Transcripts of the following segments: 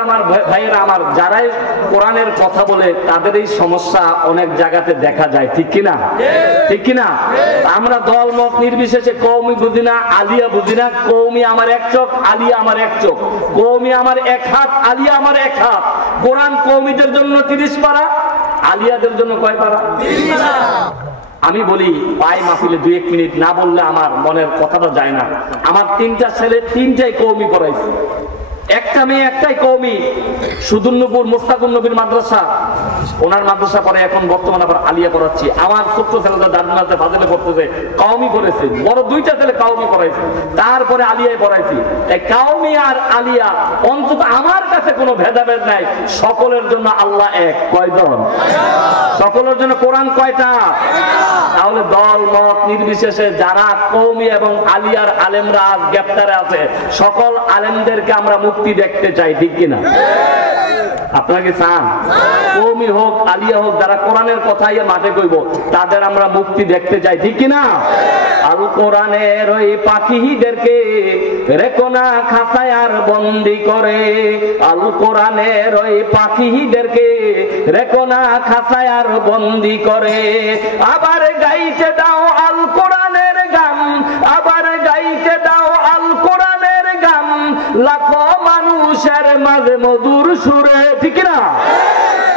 বন্ধুরা আমার, ভাইয়েরা আমার, যারাই কোরআনের কথা বলে তাদের এই সমস্যা অনেক জায়গাতে দেখা যায়, ঠিক কিনা? ঠিক কিনা? আমরা দল মত নির্বিশেষে কওমি বুঝি না, আলিয়া বুঝি না। কওমি আমার এক চোখ, আলিয়া আমার এক চোখ। কওমি আমার এক হাত, আলিয়া আমার এক হাত। কোরআন কওমিদের জন্য 30 পারা, আলিয়াদের জন্য কয় পারা? 30 পারা। আমি বলি পায় মাহফিলে 2-1 মিনিট না বললে আমার মনের কথাটা যায় না। আমার 3টা ছেলে 3টাই কওমি পড়াইছে, একটা মেয়ে একটাই কওমি। সুদুন্নপুর মুস্তাকুন নবীর মাদ্রাসা, ওনার মাদ্রাসা পরে এখন বর্তমানে আবার আলিয়া পড়াচ্ছি। আমার ছোট্ট ছেলেটা দারুনাতে ফাজিলে পড়তেছে, কওমি পড়েছে। বড় 2টা ছেলে কওমি পড়াইছে, তারপরে আলিয়ায় পড়াইছি। এই কওমি আর আলিয়া অন্তত আমার কাছে কোনো ভেদাভেদ নাই। সকলের জন্য আল্লাহ এক। কয়জন? সকলের জন্য কোরআন কয়টা? তাহলে দল মত নির্বিশেষে যারা কওমি এবং আলিয়ার আলেমরা আজ গ্রেফতারে আছে, সকল আলেমদেরকে আমরা মুক্তি দেখতে চাই, ঠিক কিনা? আপনাকে চান? কওমি হোক আলিয়া হোক, যারা কোরআনের কথাই মাঠে কইব, তাদের আমরা মুক্তি দেখতে চাই, ঠিক কিনা? আল কোরআনের ওই পাখিদেরকে রেখো না খাঁচায় আর বন্দি করে। আল কোরআনের ওই পাখিদেরকে রেখো না খাঁচায় আর বন্দি করে। আবার গাইতে দাও আল কোরআনের গান, আবার গাইতে দাও আল কোরআনের গান, লাখো মানুষের মাঝে মধুর সুরে, ঠিক না?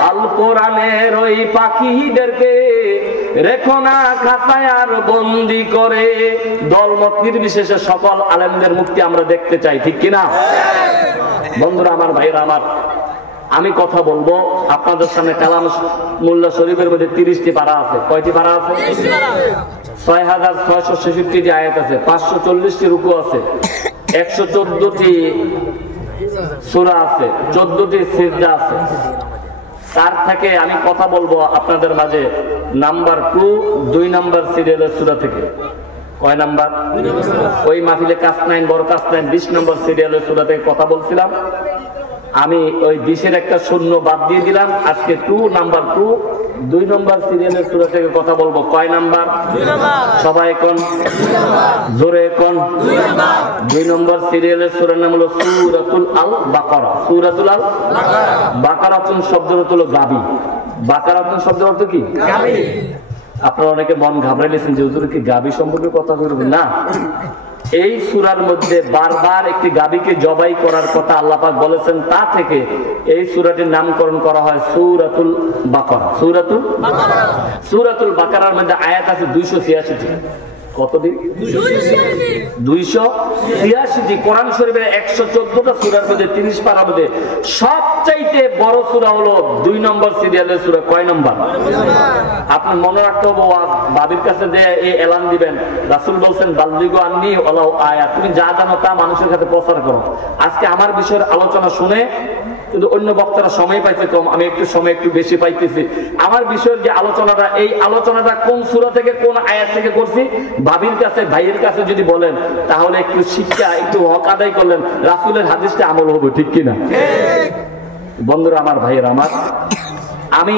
আল কোরআনের ওই পাখিদেরকে রেখো না খাঁচায় আর বন্দি করে। দলমত নির্বিশেষে সকল আলেমদের মুক্তি আমরা দেখতে চাই, ঠিক কিনা? বন্ধুরা আমার, ভাইরা আমার, আমি কথা বলবো আপনাদের সামনে। কালাম মোল্লা শরীফের মধ্যে 30টি পারা আছে। কয়টি পারা আছে? 6666টি আয়াত আছে, 540টি রুকু আছে, 114টি সূরা আছে, 14টি সিজদা আছে। তার থেকে আমি কথা বলবো আপনাদের মাঝে নাম্বার 2 নাম্বার সিরিয়ালের সূরা থেকে। কয় নাম্বার? ওই মাহফিলে কাসনাইন, বড় কাসনাইন 20 নম্বর সিরিয়ালের সূরা থেকে কথা বলছিলাম। আমি ওই 20-এর একটা শূন্য বাদ দিয়ে দিলাম। আজকে 2 নম্বর সিরিয়ালের সূরা থেকে কথা বলবো। কয় নাম্বার? 2 নাম্বার। সবাই কোন? জোরে কোন? 2 নম্বর সিরিয়ালের সূরার নাম হলো সূরাতুল আল বাকারা। সূরাতুল আল বাকারা। বাকারাতুন শব্দের অর্থ হলো গাবি। বাকারাতুন শব্দের অর্থ কি? গাবি। আপনারা অনেকে মন ঘাবড়াইলেছেন যে হুজুর কি গাবি সম্পর্কে কথা বলবেন? না, এই সূরার মধ্যে বারবার একটি গাবিকে জবাই করার কথা আল্লাহ পাক বলেছেন। তা থেকে এই সূরাটির নামকরণ করা হয় সূরাতুল বাকারা। সূরাতুল বাকারার মধ্যে আয়াত আছে 286টি। কতটি? 286টি। কোরআন শরীফের 114টা সূরার মধ্যে 30 পারার মধ্যে সবচাইতে বড় সূরা হলো 2 নম্বর সিরিয়ালের সূরা। কয় নম্বর? আপনি মনে রাখতে হবে, বাবির কাছে যে এই এলান দিবেন, রাসূল বলছেন বাল্লিগু আন্নী ওয়ালাউ আয়াত, তুমি যা জানো তা মানুষের কাছে প্রচার করো। আজকে আমার বিষয়ের আলোচনা শুনে কিন্তু অন্য বক্তারা সময় পাইছে কম, আমি একটু সময় একটু বেশি পাইতেছি। আমার বিষয়ের যে আলোচনাটা, এই আলোচনাটা কোন সূরা থেকে কোন আয়াত থেকে করছি, ভাবির কাছে ভাইয়ের কাছে যদি বলেন তাহলে একটু শিক্ষা, একটু হক আদায় করলেন, রাসূলের হাদিসটা আমল হবে, ঠিক কিনা? বন্ধুরা আমার, ভাইয়ের আমার, আমি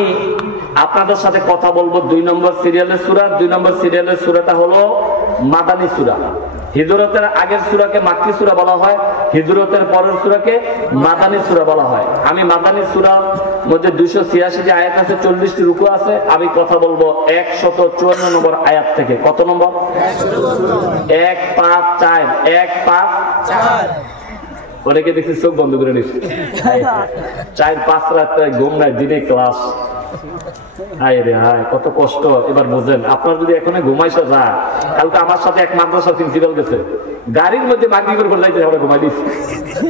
আপনাদের সাথে কথা বলবো 2 নম্বর সিরিয়ালের সূরা। 2 নম্বর সিরিয়ালের সূরাটা হলো মাদানী সূরা। হিজরতের আগের সূরাকে মাক্কি সূরা বলা হয়, হিজরতের পরের সূরাকে মাদানী সূরা বলা হয়। আমি মাদানী সূরার মধ্যে 286টি আয়াত আছে, 40টি রুকু আছে। আমি কথা বলবো 154 নম্বর আয়াত থেকে। কত নম্বর? 154। 154। অনেকে দেখছি চোখ বন্ধ করে নিচ্ছে। 4-5 রাত ঘুম নাই, দিনে ক্লাস। হায় রে হায়, কত কষ্ট। এবার বোঝেন, আপনার যদি এখনো ঘুমাইসা যায়, কালকে আমার সাথে এক মাদ্রাসা প্রিন্সিপাল গেছে, গাড়ির মধ্যে মাগরিবের পর যাইতে আমরা ঘুমাই দিচ্ছি।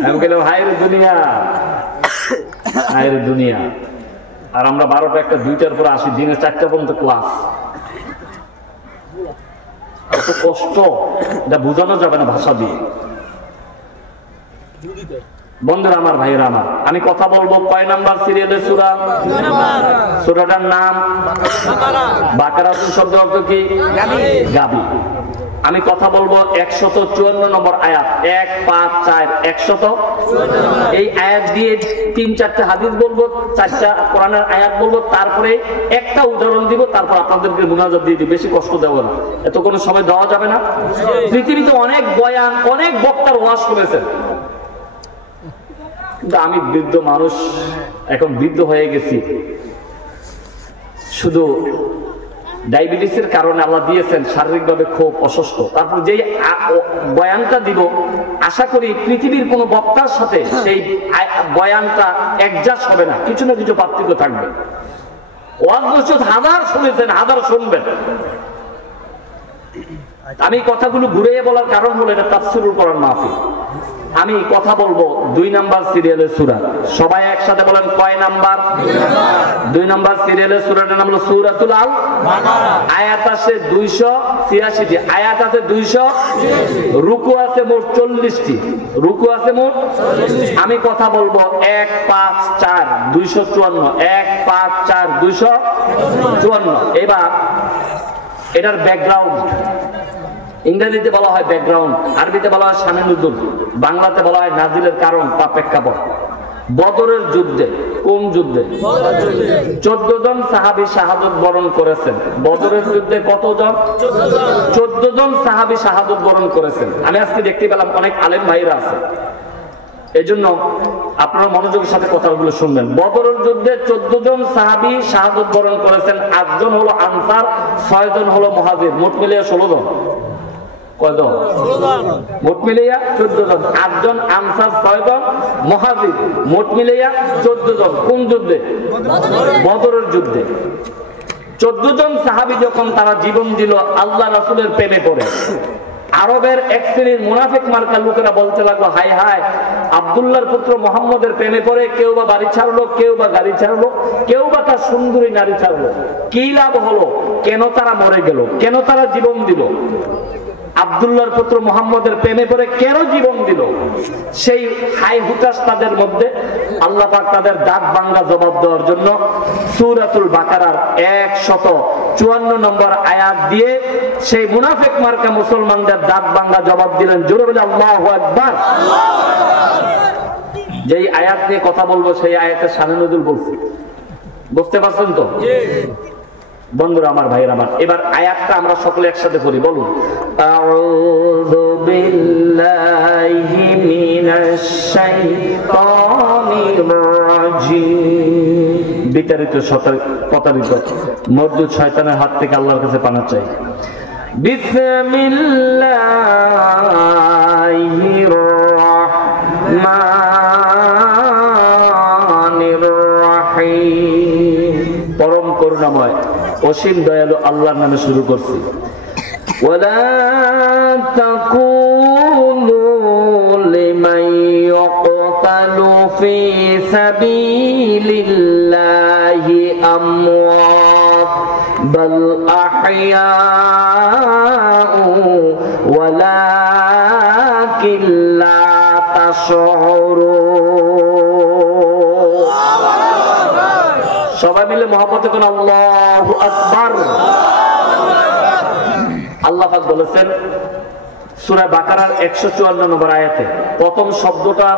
আমি বললাম হায় রে দুনিয়া, হায় রে দুনিয়া। আর আমরা 12টা 1টা 2টার পর আসি, দিনে 4টা পর্যন্ত ক্লাস। কত কষ্ট, এটা বোঝানো যাবে না ভাষা দিয়ে। বন্ধুরা আমার, ভাইয়েরা আমার, আমি কথা বলবো কয় নাম্বার সিরিয়ালের সূরা? 2 নাম্বার। সূরাটার নাম বাকারা। বাকারা শব্দ অর্থ কি? গাবি। আমি কথা বলবো 154 নম্বর আয়াত। 154 100। এই আয়াত দিয়ে 3-4টা হাদিস বলবো, 4টা কোরআনের আয়াত বলবো, তারপরে একটা উদাহরণ দিব, তারপর আপনাদেরকে মুনাজাত দিয়ে দিই। বেশি কষ্ট দেব না, এত কোনো সময় দেওয়া যাবে না। পৃথিবীতে অনেক বয়ান, অনেক বক্তার ওয়াজ করেছেন, কিন্তু আমি বৃদ্ধ মানুষ, এখন বৃদ্ধ হয়ে গেছি, শুধু ডায়াবেটিসের কারণে আল্লাহ দিয়েছেন শারীরিকভাবে খুব অসুস্থ। তারপর যেই বয়ানটা দিব, আশা করি পৃথিবীর কোন বক্তার সাথে সেই বয়ানটা অ্যাডজাস্ট হবে না, কিছু না কিছু পার্থক্য থাকবে। ওয়াজ নসিহত হাজার শুনেছেন, হাজার শুনবেন। আমি কথাগুলো ঘুরিয়ে বলার কারণ হলো এটা তাফসীরুল কোরআন মাহফিল। আমি কথা বলবো 2 নাম্বার সিরিয়ালের সূরা। সবাই একসাথে বলেন কয় নাম্বার? 2 নাম্বার সিরিয়ালের সূরাটার নাম হলো সূরাতুল আল বাকারা। আয়াত আছে 286টি, আয়াত আছে 200, রুকু আছে মোট 40টি, রুকু আছে মোট 40। আমি কথা বলবো 1 5 4 254, 1 5 4 254। এবার এটার ব্যাকগ্রাউন্ড, ইংরেজিতে বলা হয় ব্যাকগ্রাউন্ড, আরবিতে বলা হয় শানে নুজুল, বাংলাতে বলা হয় নাজিলের কারণ বা প্রেক্ষাপট। বদরের যুদ্ধে, কোন যুদ্ধে? 14 জন সাহাবী শাহাদাত বরণ করেছেন। বদরের যুদ্ধে কতজন? 14 জন সাহাবী শাহাদাত বরণ করেছেন। আমি আজকে দেখতে পেলাম অনেক আলেম ভাইরা আছে, এজন্য আপনারা মনোযোগের সাথে কথাগুলো শুনবেন। বদরের যুদ্ধে 14 জন সাহাবী শাহাদাত বরণ করেছেন, 8 জন হলো আনসার, 6 জন হলো মুহাজির, মোট মিলিয়ে 16 জন। কয়জন? 16 জন। মোট মিলিয়ে 14 জন। 8 জন আনসার, 6 জন মুহাজির, মোট মিলিয়ে 14 জন। কোন যুদ্ধে? বদরের যুদ্ধে। 14 জন সাহাবী যখন তারা জীবন দিল আল্লাহ রাসূলের প্রেমে পড়ে, আরবের এক শ্রেণীর মুনাফিক মার্কা লোকেরা বলতে লাগলো, হায় হায়, আব্দুল্লাহর পুত্র মুহাম্মদের প্রেমে পড়ে কেউ বা বাড়ি ছাড়লো, কেউ বা গাড়ি ছাড়লো, কেউ বা তার সুন্দরী নারী ছাড়লো, কি লাভ হলো? কেন তারা মরে গেল? কেন তারা জীবন দিল? আব্দুল্লাহর পুত্র মুহাম্মদের প্রেমে পড়ে কেন জীবন দিল? সেই হাই হুতাশ তাদের মধ্যে আল্লাহ পাক তাদের দাঁত ভাঙা জবাব দেওয়ার জন্য সূরাতুল বাকারার 154 নম্বর আয়াত দিয়ে সেই মুনাফিক মার্কা মুসলমানদের দাঁত ভাঙা জবাব দিলেন। জোরে বলে আল্লাহু আকবার। যেই আয়াত নিয়ে কথা বলবো সেই আয়াতের শানে নুজুল বলছি, বুঝতে পারছেন তো? বন্ধুরা আমার, ভাইরা আমার, এবার আয়াতটা আমরা সকলে একসাথে পড়ি, বলুন। আউযু বিল্লাহি মিনাশ শাইতানির রাজিম। বিতাড়িত প্রতারিত মরদুদ শয়তানের হাত থেকে আল্লাহর কাছে পানা চাই। বিসমিল্লাহির রাহমানির রাহিম। পরম করুণাময় অসীম দয়ালু আল্লাহর নামে শুরু করছি। ওয়ালা তাকুলু লিমান ইয়াকতালু ফি সাবিলিল্লাহি আমওয়াত বাল আহইয়াউ ওয়ালাকিন লা তাশউরুন। সবাই মিলে মহব্বতে কোন আল্লাহু আকবার। আল্লাহ পাক বলেছেন সূরা বাকারার 154 নম্বর আয়াতে, প্রথম শব্দটা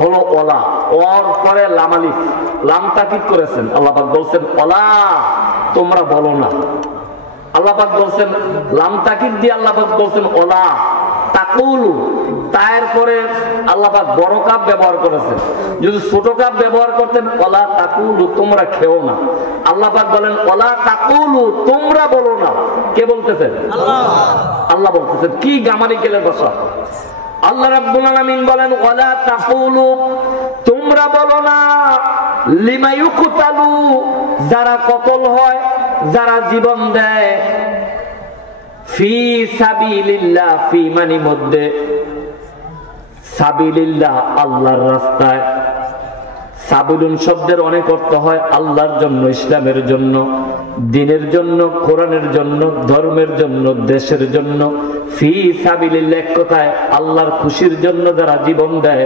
হলো ওয়ালা, ওর পরে লাম আলিফ, লাম তাকিদ করেছেন। আল্লাহ পাক বলেছেন ওয়ালা, তোমরা বলো না। আল্লাহ পাক বলেছেন লাম তাকিদ দিয়ে আল্লাহ পাক বলেছেন ওয়ালা তাকুলু, তায়ের পরে আল্লাহ পাক বড় কাপ ব্যবহার করেছেন। যদি ছোট কাপ ব্যবহার করতেন ওয়ালা তাকুলু, তোমরা খেও না। আল্লাহ পাক বলেন ওয়ালা তাকুলু, তোমরা বলো না। কে বলতেছেন? আল্লাহ। আল্লাহ বলতেছেন। কি গামারি গেলে বসা। আল্লাহ রাব্বুল আলামিন বলেন ওয়ালা তাকুলু, তোমরা বলো না, লিমা ইউকতালু, যারা কতল হয়, যারা জীবন দেয়, ফি সাবিলিল্লাহ, ফি মানে মধ্যে, সাবিলিল্লাহ আল্লাহর রাস্তায়। সাবিলুন শব্দের অনেক অর্থ হয় আল্লাহর জন্য, ইসলামের জন্য, দ্বীনের জন্য, কোরআনের জন্য, ধর্মের জন্য, দেশের জন্য। ফি সাবিলিল্লাহ এক কথায় আল্লাহর খুশির জন্য যারা জীবন দেয়,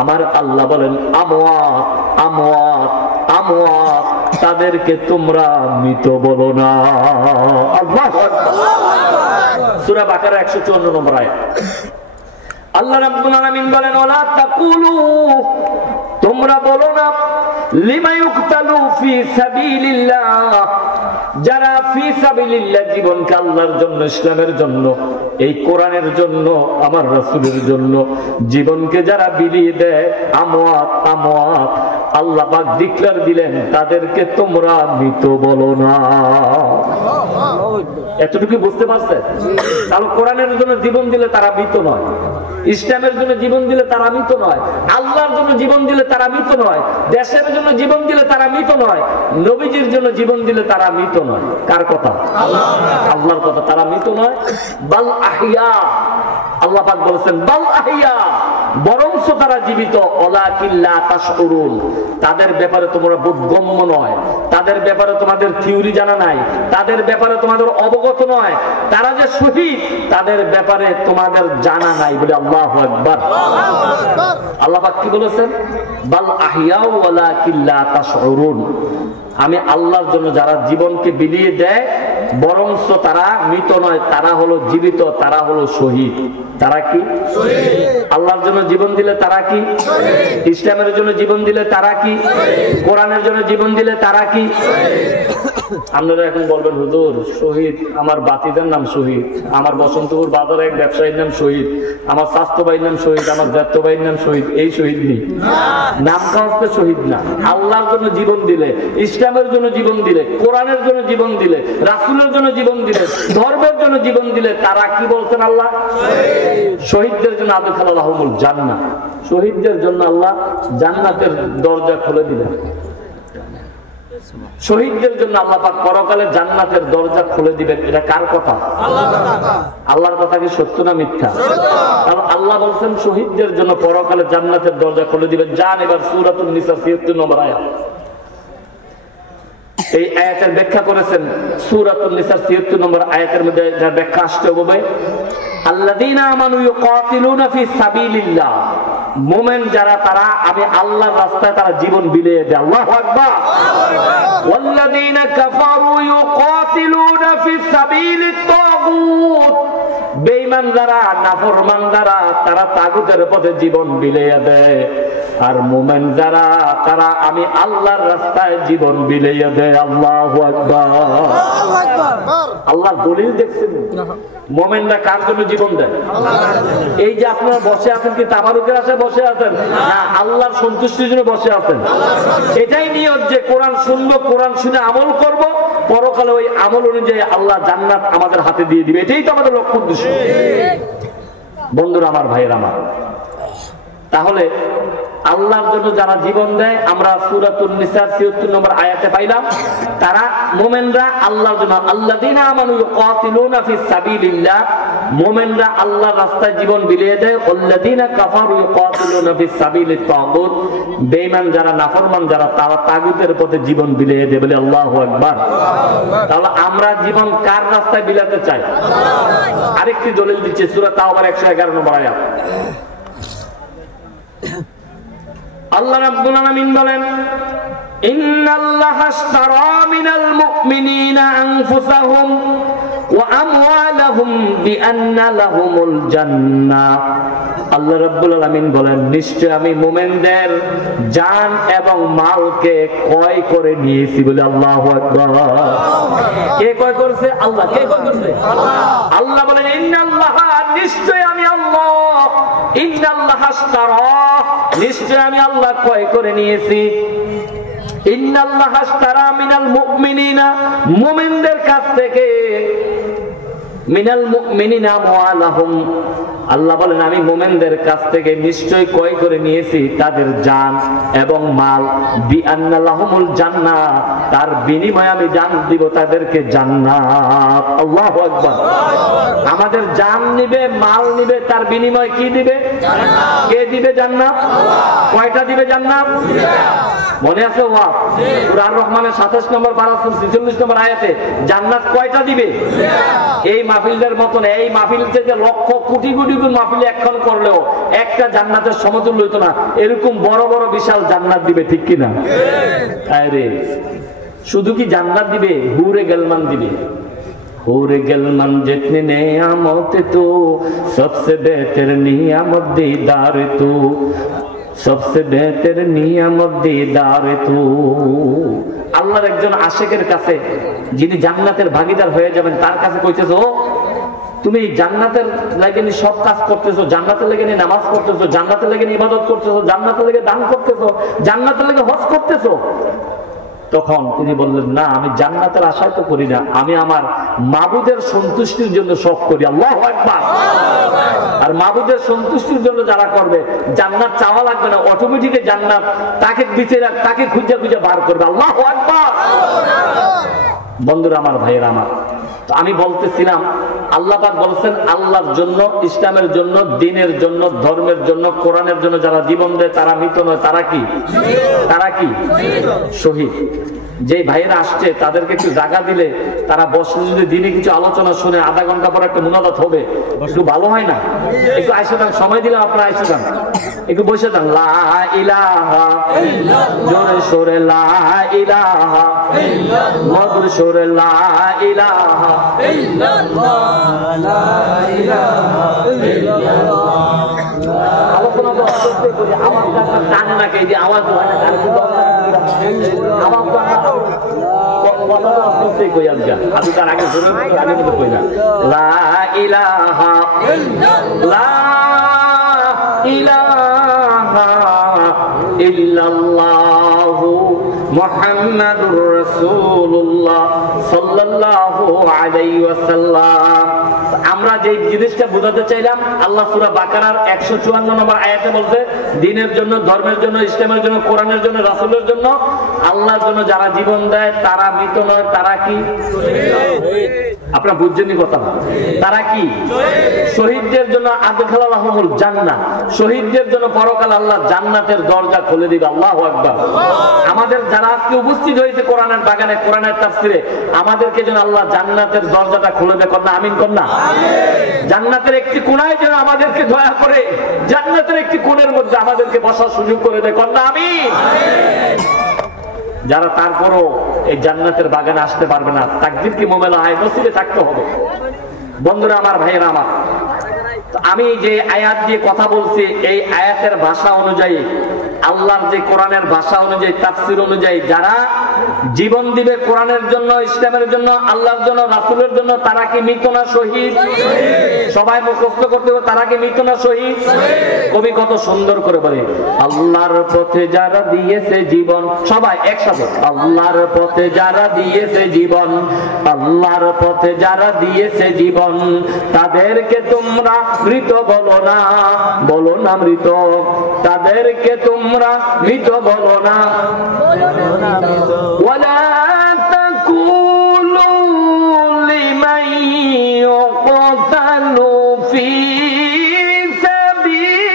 আমার আল্লাহ বলেন আমওয়াত, আমওয়াত, আমওয়াত, তাদেরকে তোমরা মৃত বলো না। আল্লাহু আকবার। সূরা বাকারা 154 নম্বর আয়াত। আল্লাহ রাব্বুল আলামিন বলেন ওয়ালা তাকুলু, তোমরা বলো না, লিমা ইউকতালু ফি সাবিলিল্লাহ, যারা ফি সাবিলিল্লাহ জীবনকে আল্লাহর জন্য, ইসলামের জন্য, এই কোরআনের জন্য, আমার রাসূলের জন্য জীবনকে যারা বিলিয়ে দেয়, আমওয়াত আমওয়াত, আল্লাহ পাক ডিক্লেয়ার দিলেন তাদেরকে তোমরা মৃত বলো না। এতটুকু বুঝতে পারছেন? তাহলে কোরআনের জন্য জীবন দিলে তারা মৃত নয়, ইসলামের জন্য জীবন দিলে তারা মৃত নয়, আল্লাহর জন্য জীবন দিলে তারা মৃত নয়, দেশের জন্য জীবন দিলে তারা মৃত নয়, নবীজির জন্য জীবন দিলে তারা মৃত নয়। কার কথা? আল্লাহর কথা। তারা মৃত নয়, বাল আহিয়া। আল্লাহ পাক বলেছেন বাল আহিয়া, বরঞ্চ তারা জীবিত। ওয়ালাকিন লা তাশউরুন, তাদের ব্যাপারে তোমরা বোধগম্য নয়, তাদের ব্যাপারে তোমাদের থিওরি জানা নাই, তাদের ব্যাপারে তোমাদের অবগত নয়, তারা যে শহীদ তাদের ব্যাপারে তোমাদের জানা নাই বলে। আল্লাহু আকবার। আল্লাহ পাক কি বলেছেন? বাল আহিয়া ওয়ালাকিন লা তাশউরুন, আমি আল্লাহর জন্য যারা জীবনকে বিলিয়ে দেয় বরঞ্চ তারা মৃত নয়, তারা হলো জীবিত, তারা হলো শহীদ। তারা কি? আল্লাহর জন্য জীবন দিলে তারা কি? ইসলামের জন্য জীবন দিলে তারা কি? কোরআনের জন্য জীবন দিলে তারা কি? আপনারা এখন বলবেন হুজুর শহীদ আমার বাতিদার নাম শহীদ, আমার বসন্তপুর বাজারে এক ব্যবসায়ীর নাম শহীদ, আমার স্বাস্থ্য ভাইয়ের নাম শহীদ, আমার জ্যাঠ্য ভাইয়ের নাম শহীদ, এই শহীদ নেই, নামটা হচ্ছে শহীদ না। আল্লাহর জন্য জীবন দিলে, ইসলামের জন্য জীবন দিলে, কোরআনের জন্য জীবন দিলে, রাসূলের জন্য জীবন দিলে, ধর্মের জন্য জীবন দিলে তারা কি বলছেন? আল্লাহ শহীদদের জন্য আদখালাহুমুল জান্নাহ, শহীদদের জন্য আল্লাহ জান্নাতের দরজা খুলে দিলেন। শহীদদের জন্য আল্লাহ পাক পরকালে জান্নাতের দরজা খুলে দিবেন। এটা কার কথা? আল্লাহর কথা কি সত্য না মিথ্যা? কারণ আল্লাহ বলছেন শহীদদের জন্য পরকালে জান্নাতের দরজা খুলে দিবেন। যান এবার সূরাতুন নিসা ৭৬ নম্বর আয়াত, এই আয়াতের ব্যাখ্যা করেছেন সূরাতুন নিসা ৭৬ নম্বর আয়াতের মধ্যে যার ব্যাখ্যা আসতে হবে, আল্লাযীনা আমানু ইউকাতিলুনা ফি সাবিলিল্লাহ, মুমিন যারা তারা আমি আল্লাহর রাস্তায় তারা জীবন বিলিয়ে দেয়। আল্লাহু আকবার। ওয়াল্লাযীনা কাফারু ইউকাতিলুনা ফি সাবিলিত তাগুত, বেঈমান যারা, নাফরমান যারা তারা তাগুতের পথে জীবন বিলিয়ে দেয়। আর মুমিন যারা তারা আমি আল্লাহর রাস্তায় জীবন বিলিয়ে দেয়। আল্লাহু আকবার। আল্লাহর দলিল দেখছেন? মুমিনরা কার জন্য জীবন দেয়? এই যে আপনারা বসে আছেন কি তাবারুকের আশায় বসে আছেন? না, আল্লাহর সন্তুষ্টির জন্য বসে আছেন। এটাই নিয়ত যে কোরআন শুনবো, কোরআন শুনে আমল করব, পরকালে ওই আমল অনুযায়ী আল্লাহ জান্নাত আমাদের হাতে দিয়ে দিবে। এটাই তো আমাদের লক্ষ্য উদ্দেশ্য। বন্ধুরা আমার, ভাইয়েরা আমার, তাহলে আল্লাহর জন্য যারা জীবন দেয়, আমরা সূরাতুন নিসা ৭৬ নম্বর আয়াতে পাইলাম তারা মুমিনরা আল্লাহর জন্য। আল্লাযীনা আমানু ইউকাতিলুনা ফিস সাবিলিল্লাহ, মুমিনরা আল্লাহর রাস্তায় জীবন বিলিয়ে দেয়। ওয়াল্লাযীনা কাফারু ইউকাতিলুনা ফিস সাবিলিত তাগুত, বেঈমান যারা, নাফরমান যারা তারা তাগুতের পথে জীবন বিলিয়ে দেয় বলে। আল্লাহু আকবার। তাহলে আমরা জীবন কার রাস্তায় বিলাতে চাই? আরেকটি দলিল দিচ্ছে সূরা তাওবার ১১১ নম্বর আয়াত। আল্লাহ রাব্বুল আলামিন বলেন, ইন্নাল্লাহা আশতারা মিনাল মুমিনিনা আনফুসাহুম ওয়া আমওয়ালাহুম বিআন্না লাহুমুল জান্নাহ। আল্লাহ রাব্বুল আলামিন বলেন, নিশ্চয় আমি মুমিনদের জান এবং মালকে ক্রয় করে নিয়েছি বলে। আল্লাহু আকবার। কে ক্রয় করেছে? আল্লাহ। কে ক্রয় করেছে? আল্লাহ। আল্লাহ বলেন, ইন্নাল্লাহা, নিশ্চয় আমি আল্লাহ, ইন্নাল্লাহা আশতারা, নিশ্চয় আমি আল্লাহ ক্রয় করে নিয়েছি। ইন্নাল্লাহা আশতারা মিনাল মুমিনিনা, মুমিনদের কাছ থেকে, মিনাল মুমিনিনা আমওয়ালাহুম, আল্লাহ বলেন আমি মুমিনদের কাছ থেকে নিশ্চয় ক্রয় করে নিয়েছি তাদের জান এবং মাল। বিআন্না লাহুমুল জান্নাহ, তার বিনিময়ে আমি জান দিব তাদেরকে জান্নাত। আল্লাহু আকবার। আমাদের জান নিবে, মাল নিবে, তার বিনিময়ে কি দিবে? জান্নাত। কে দিবে? জান্নাত। কয়টা দিবে জান্নাত? মনে আছে? ওয়াজ সূরা আর রহমানের ২৭ নম্বর পারা ৪৬ নম্বর আয়াতে জান্নাত কয়টা দিবে? এই মাহফিলদের মতন, এই মাহফিল থেকে লক্ষ কোটি কোটি মাহফিল একখান করলেও একটা জান্নাতের সমতুল্য হইতো না। এরকম বড় বড় বিশাল জান্নাত দিবে, ঠিক কিনা? আরে শুধু কি জান্নাত দিবে, হুরে গেলমান দিবে। হুরে গেলমান जितने नियामत तो सबसे बेहतर नियामत दीदार तू, सबसे बेहतर नियामत दीदार तू। আল্লাহর একজন আশিকের কাছে, যিনি জান্নাতের ভাগীদার হয়ে যাবেন, তার কাছে কইতেছো তুমি জান্নাতের লাগে সব কাজ করতেছো, জান্নাতের লাগে নামাজ করতেছো, জান্নাতের লাগে ইবাদত করতেছো, জান্নাতের লাগে দান করতেছো, জান্নাতের লাগে হজ করতেছো। তখন তিনি বললেন, না, আমি জান্নাতের আশাই তো করি না, আমি আমার মাবুদের সন্তুষ্টির জন্য সব করি। আল্লাহু আকবার। আর মাবুদের সন্তুষ্টির জন্য যারা করবে, জান্নাত চাওয়া লাগবে না, অটোমেটিক জান্নাত তাকে তাকে খুঁজে খুঁজে বার করবে। আল্লাহু আকবার। বন্ধুরা আমার, ভাইয়েরা আমার, তো আমি বলতেছিলাম আল্লাহ পাক বলেছেন আল্লাহর জন্য, ইসলামের জন্য, দ্বীনের জন্য, ধর্মের জন্য, কোরআনের জন্য যারা জীবন দেয় তারা মৃত নয়, তারা কি? তারা কি? শহীদ। যে ভাইয়েরা আসছে তাদেরকে একটু জায়গা দিলে তারা বসে যদি দিনে কিছু আলোচনা শুনে, আধা ঘন্টা পর একটা মুনাজাত হবে, একটু ভালো হয় না? একটু আইসা যান, সময় দিলে আপনারা আইসা যান, একটু বসে যান। লা ইলাহা জোরে সোরে লা ইলাহা, মধুর সোরে লা ইলাহা আলোচনা তো অবশ্যই করি। আমার টান না কে দিয়ে আওয়াজ হয় না, আমি তার আগে কই না। লা ইলাহা লা ইলাহা ইল্লাল্লাহু মুহাম্মাদুর রাসূলুল্লাহ সাল্লাল্লাহু আলাইহি ওয়াসাল্লাম। আমরা যে জিনিসটা বোঝাতে চাইলাম, আল্লাহ সূরা বাকারার 154 নম্বর আয়াতে বলছে দ্বীনের জন্য, ধর্মের জন্য, ইসলামের জন্য, কোরআনের জন্য, রাসূলের জন্য, আল্লাহর জন্য যারা জীবন দেয় তারা মৃত নয়, তারা কি? আপনারা বুঝছেনই কথা? তারা কি? শহীদদের জন্য আদখালাহুমুল জান্নাহ, শহীদদের জন্য পরকাল আল্লাহ জান্নাতের দরজা খুলে দিবে। আল্লাহু আকবার। আমাদের যারা আজকে উপস্থিত হয়েছে কোরআনের বাগানে, কোরআনের তাফসিরে, আমাদেরকে যেন আল্লাহ জান্নাতের দরজাটা খুলে দেয়। কন্যা আমিন কন্যা। জান্নাতের একটি কোণায় যেন আমাদেরকে দয়া করে, জান্নাতের একটি কোণের মধ্যে আমাদেরকে বসার সুযোগ করে দেয়। কন্যা আমিন। যারা তারপরও এই জান্নাতের বাগানে আসতে পারবে না, তাকদীর কি মোমেলা হয়, নসিবে থাকতে হবে। বন্ধুরা আমার, ভাইয়েরা আমার, আমি যে আয়াত দিয়ে কথা বলছি, এই আয়াতের ভাষা অনুযায়ী, আল্লাহর যে কোরআনের ভাষা অনুযায়ী, তাফসীর অনুযায়ী যারা জীবন দিবে কোরআনের জন্য, ইসলামের জন্য, আল্লাহর জন্য, রাসূলের জন্য, তারা কি মৃত না শহীদ? সবাই মুখস্থ করতে হবে, তারা কি মৃত না শহীদ? কবি কত সুন্দর করে বলে, আল্লাহর পথে যারা দিয়েছে জীবন, সবাই একসাথে, আল্লাহর পথে যারা দিয়েছে জীবন, আল্লাহর পথে যারা দিয়েছে জীবন, তাদেরকে তোমরা মৃত বলো না, বলো না মৃত, তাদেরকে তোমরা মৃত বলো না। ওয়ালা তাকুলু লিমান ইউকতালু ফি সাবিলিল্লাহি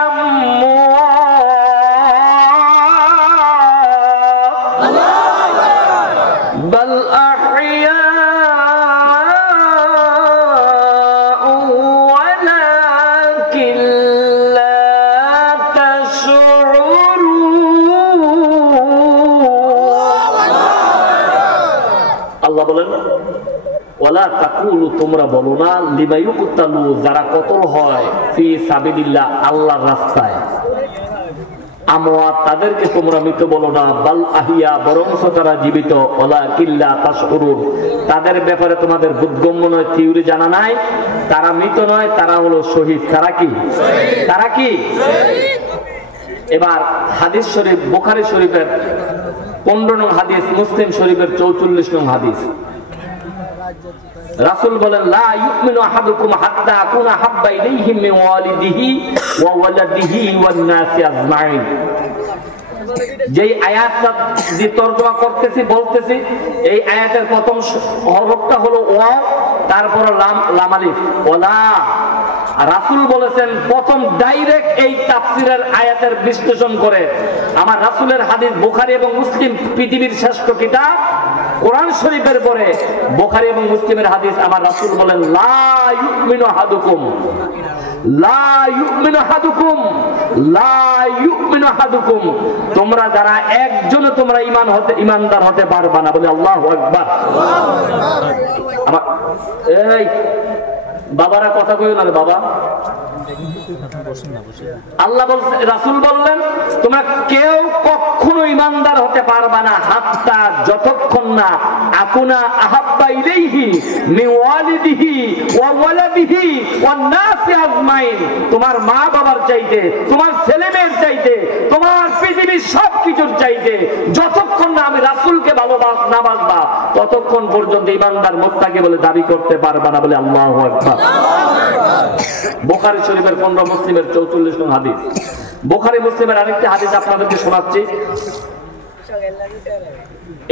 আমওয়াত বাল তোমরা বলো না, লিমা ইউকতালু, যারা কতল হয়, ফি সাবিলিল্লাহ, আল্লাহর রাস্তায়, আমওয়াত, তাদেরকে তোমরা মৃত বলো না, বাল আহিয়া, বরং তারা জীবিত, ওয়ালাকিন লা তাশউরুন, তাদের ব্যাপারে তোমাদের বোধগম্য নয়, থিওরি জানা নাই, তারা মৃত নয়, তারা হলো শহীদ। তারা কি? তারা কি? এবার হাদিস শরীফ, বুখারী শরীফের 15 নং হাদিস, মুসলিম শরীফের 44 নং হাদিস, রাসূল বলেন, লা ইউমিনু আহাদুকুম হাত্তা আকুনা হাব্বা ইলাইহি মিন ওয়ালিদিহি ওয়া ওয়ালাদিহি ওয়ান নাসি আজমাইন। যেই আয়াতটা যে তরজমা করতেছি, বলতেছি, এই আয়াতের প্রথম হরফটা হলো ওয়া, তারপর লাম, লাম আলিফ, ওয়ালা। রাসূল বলেছেন, প্রথম ডাইরেক্ট এই তাফসীরের আয়াতের বিশ্লেষণ করে আমার রাসূলের হাদিস, বুখারী এবং মুসলিম পৃথিবীর শ্রেষ্ঠ কিতাব, কোরআন শরীফের পরে বুখারী এবং মুসলিমের হাদিস, আমার রাসূল বলেন, লা ইউমিনু আহাদুকুম, লা ইউমিনু আহাদুকুম, লা ইউমিনু আহাদুকুম, তোমরা যারা একজনও তোমরা ঈমানদার হতে পারবা না। বলে আল্লাহু আকবার। এই বাবারা কথা কইও না রে বাবা, আল্লাহ বলছেন, রাসূল বললেন, তোমরা কেউ কখনো ঈমানদার হতে পারবা না হাত্তা যতক্ষণ না আকুনা আহাব্বা ইলাইহি মিন ওয়ালিদিহি ওয়া ওয়ালাদিহি ওয়ান নাসি আজমাইন, তোমার মা বাবার চাইতে, তোমার ছেলে মেয়ের চাইতে, তোমার পৃথিবীর সবকিছুর চাইতে যতক্ষণ না আমি রাসূলকে না বাসবা ততক্ষণ পর্যন্ত ঈমানদার মুত্তাকি বলে দাবি করতে পারবা না, বলে আল্লাহু আকবার। বুখারী শরীফের 15, মুসলিমের 44 নং হাদিস। বুখারী মুসলিমের আরেকটি হাদিস আপনাদেরকে শোনাচ্ছি।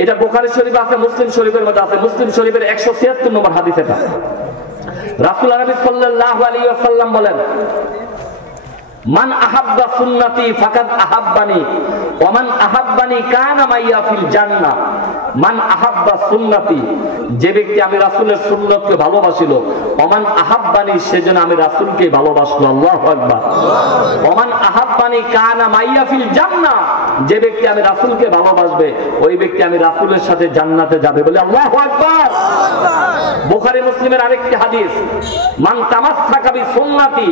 এটা বুখারী শরীফে আছে, মুসলিম শরীফের মধ্যে আছে। মুসলিম শরীফের 176 নম্বর হাদিস এটা। রাসূল নবী সাল্লাল্লাহু আলাইহি ওয়াসাল্লাম বলেন, মান আহাব্বা সুন্নতি ফাকাদ আহাব্বানি ওয়া মান আহাব্বানি কানা মাইয়া ফিল জান্নাহ। মান আহাব্বা সুন্নতি, যে ব্যক্তি আমি রাসূলের সুন্নতকে ভালোবাসিল, ওমান আহাব্বানি, সেজন্য আমি রাসূলকে ভালোবাসলো। আল্লাহু আকবার। ওমান আহাব্বানি কানা মাইয়া ফিল জান্নাহ, যে ব্যক্তি আমি রাসূলকে ভালোবাসবে ওই ব্যক্তি আমি রাসূলের সাথে জান্নাতে যাবে, বলে আল্লাহু আকবার। বুখারী মুসলিমের আরেকটি হাদিস, মান তামাসসাকা বিসুন্নতি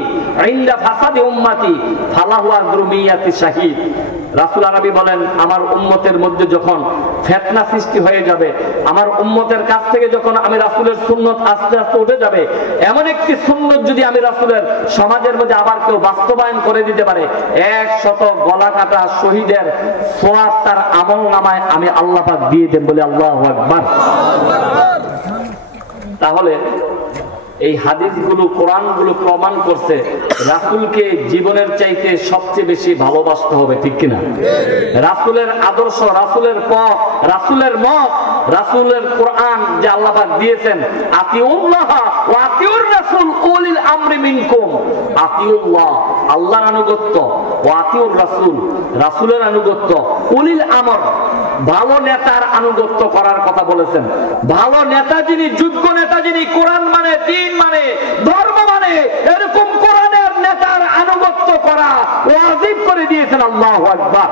ইনদা ফাসাদি উম্মতি ফালাহু আজরু মিয়াতি শাহীদ। রাসূল আরবি বলেন, আমার উম্মতের মধ্যে যখন ফিতনা সৃষ্টি হয়ে যাবে, আমার উম্মতের কাছ থেকে যখন আমি রাসূলের সুন্নত আস্তে আস্তে উঠে যাবে, এমন একটি সুন্নত যদি আমি রাসূলের সমাজের মধ্যে আবার কেউ বাস্তবায়ন করে দিতে পারে, 100 গলা কাটা শহীদের সওয়াব তার আমলনামায় আমি আল্লাহ পাক দিয়ে দেব, বলে আল্লাহু আকবার। তাহলে এই হাদিসগুলো, কোরআনগুলো প্রমাণ করছে রাসূলকে জীবনের চাইতে সবচেয়ে বেশি ভালোবাসতে হবে, ঠিক কিনা? রাসূলের আদর্শ, রাসূলের পথ, রাসূলের মত, রাসূলের কোরআন যে আল্লাহ পাক দিয়েছেন, আতিউল্লাহ ওয়া আতিউর রাসূল উলিল আমরি মিনকুম। আতিউল্লাহ, আল্লাহর আনুগত্য, ওয়া আতিউর রাসূল, রাসূলের আনুগত্য, উলিল আমর, ভালো নেতার আনুগত্য করার কথা বলেছেন। ভালো নেতা যিনি, যোগ্য নেতা যিনি, কোরআন মানে, দ্বীন মানে, ধর্ম মানে, এরকম কোরআনের নেতার আনুগত্য করা ওয়াজিব করে দিয়েছেন। আল্লাহু আকবার।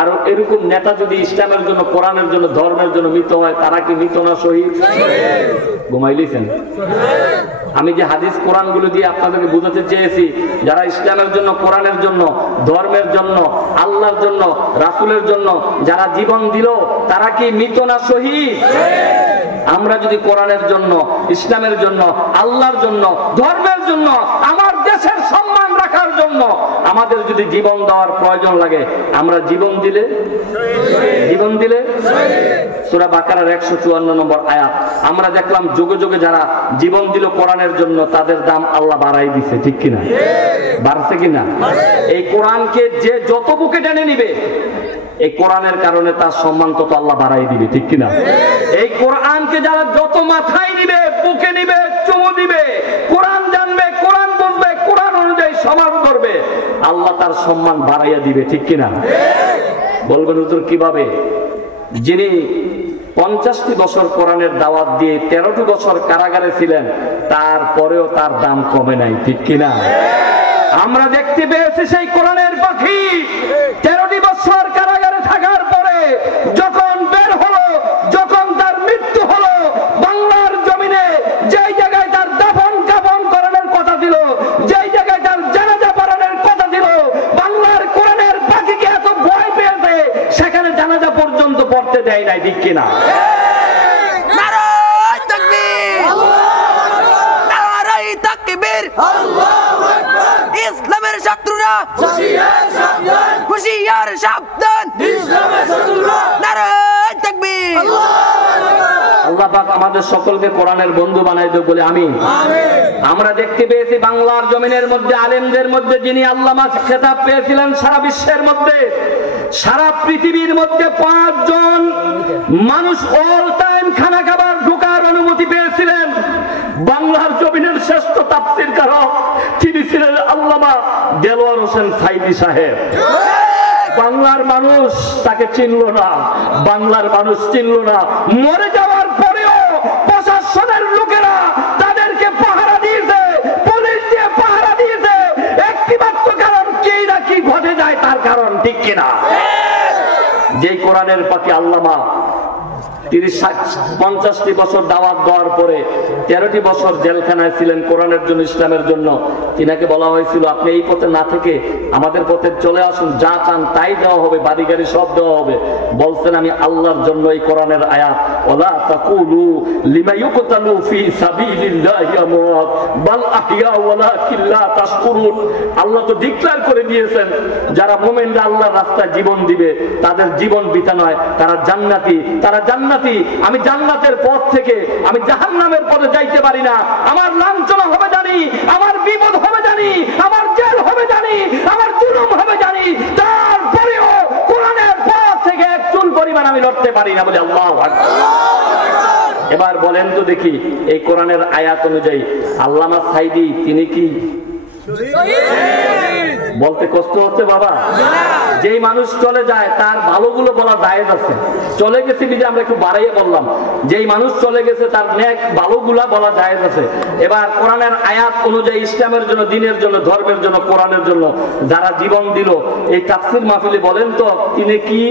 আর এরকম নেতা যদি ইসলামের জন্য, কোরআনের জন্য, ধর্মের জন্য মৃত হয়, তারা কি মৃত না শহীদ? ঘুমাইলিছেন? আমি যে হাদিস কোরআন গুলো দিয়ে আপনাদেরকে বুঝাতে চেয়েছি, যারা ইসলামের জন্য, কোরআনের জন্য, ধর্মের জন্য, আল্লাহর জন্য, রাসূলের জন্য যারা জীবন দিল, তারা কি মৃত না শহীদ? আমরা যদি কোরআনের জন্য, ইসলামের জন্য, আল্লাহর জন্য, ধর্মের জন্য, আমার দেশের সম্মান রাখার জন্য আমাদের যদি জীবন দেওয়ার প্রয়োজন লাগে, আমরা জীবন দিলে সূরা বাকারার 154 নম্বর আয়াত আমরা দেখলাম, যুগে যুগে যারা জীবন দিল কোরআনের জন্য তাদের দাম আল্লাহ বাড়াই দিছে, ঠিক কিনা? বাড়ছে কিনা? এই কোরআনকে যে যত বুকে টেনে নিবে, এই কোরআনের কারণে তার সম্মান তত আল্লাহ বাড়াই দিবে, ঠিক কিনা? এই কোরআনকে যারা যত মাথায় নিবে, বুকে নিবে, চুমু দিবে, কোরআন জানবে, কোরআন বুঝবে, কোরআন অনুযায়ী সমাজ করবে, আল্লাহ তার সম্মান বাড়াইয়া দিবে, ঠিক কিনা? বলবেন হুজুর কিভাবে? যিনি 50টি বছর কোরআনের দাওয়াত দিয়ে 13টি বছর কারাগারে ছিলেন, তারপরেও তার দাম কমে নাই, ঠিক কিনা? আমরা দেখতে পেয়েছি সেই কোরআনের পাখি 13টি বছর কারাগারে থাকার পরে যখন বের হলো, যখন তার মৃত্যু হলো, বাংলার জমিনে যেই জায়গায় তার দাফন কাফন করানোর কথা ছিল, যেই জায়গায় তার জানাজা পড়ানোর কথা ছিল, বাংলার কোরআনের পাখিকে এত ভয় পেয়েছে সেখানে জানাজা পর্যন্ত পড়তে দেয় নাই, ঠিক কিনা? নারায়ে তাকবীর, নারায়ে তাকবীর, আল্লাহু আকবার। ইসলামের শত্রুরা হুঁশিয়ার সাবধান, ইসলামের শত্রুরা নারায়ে তাকবীর। আল্লাহ পাক আমাদের সকলকে কোরআনের বন্ধু বানাই দেব, বলে আমিন। আমরা দেখতে পেয়েছি বাংলার জমিনের মধ্যে আলেমদের মধ্যে যিনি আল্লামা খেতাব পেয়েছিলেন সারা বিশ্বের মধ্যে, সারা পৃথিবীর মধ্যে 5 জন মানুষ অল টাইম খানা খাবার ঢোকার অনুমতি পেয়েছিলেন। বাংলার জমিনের শ্রেষ্ঠ তাফসীরকার তিনি ছিলেন আল্লামা দেলোয়ার হোসেন সাইদি সাহেব। বাংলার মানুষ তাকে চিনল না, বাংলার মানুষ চিনল না। মরে যাওয়ার পরেও প্রশাসনের লোকেরা তাদেরকে পাহারা দিয়েছে, পুলিশ দিয়ে পাহারা দিয়েছে, একটি মাত্র কারণ কি না কি ঘটে যায় তার কারণ, ঠিক কিনা? যে কোরআনের পাখি আল্লামা 30-50টি বছর দাওয়াত দেওয়ার পরে 13টি বছর জেলখানায় ছিলেন কোরআনের জন্য, ইসলামের জন্য। তিনাকে বলা হয়েছিল আপনি এই পথে না থেকে আমাদের পথে চলে আসুন, যা চান তাই দেওয়া হবে, বাড়ি গাড়ি সব দেওয়া হবে। বলছেন আমি আল্লাহর জন্য এই কোরআনের আয়াত, ওয়ালা তাকুলু লিমা ইউকতালু ফি সাবিলিল্লাহি আমওয়াত বাল আহইয়া ওয়ালাকিন লা তাশকুরুন। আল্লাহ তো ডিক্লেয়ার করে দিয়েছেন যারা মুমিনরা আল্লাহর রাস্তায় জীবন দিবে তাদের জীবন বৃথা নয়, তারা জান্নাতি, তারা জান্নাতি। আমি জান্নাতের পথ থেকে আমি জাহান্নামের পথে যাইতে পারি না। আমার লাঞ্ছনা হবে জানি, আমার বিপদ হবে জানি, আমার জেল হবে জানি, আমার জুলুম হবে জানি, তারপরেও কোরআনের পথ থেকে এক চুল পরিমাণ আমি লড়তে পারি না বলে আল্লাহু আকবার। এবার বলেন তো দেখি এই কোরআনের আয়াত অনুযায়ী আল্লামা সাইদি তিনি কি বলতে কষ্ট হচ্ছে বাবা? যেই মানুষ চলে যায় তার ভালোগুলো বলা জায়েজ আছে। চলে গেছে যে আমরা একটু বাড়াইয়ে বললাম, যেই মানুষ চলে গেছে তার নেক ভালোগুলা বলা জায়েজ আছে। এবার কোরআনের আয়াত অনুযায়ী ইসলামের জন্য, দ্বীনের জন্য, ধর্মের জন্য, কোরআনের জন্য যারা জীবন দিল এই তাফসীর মাহফিলে বলেন তো তিনি কি?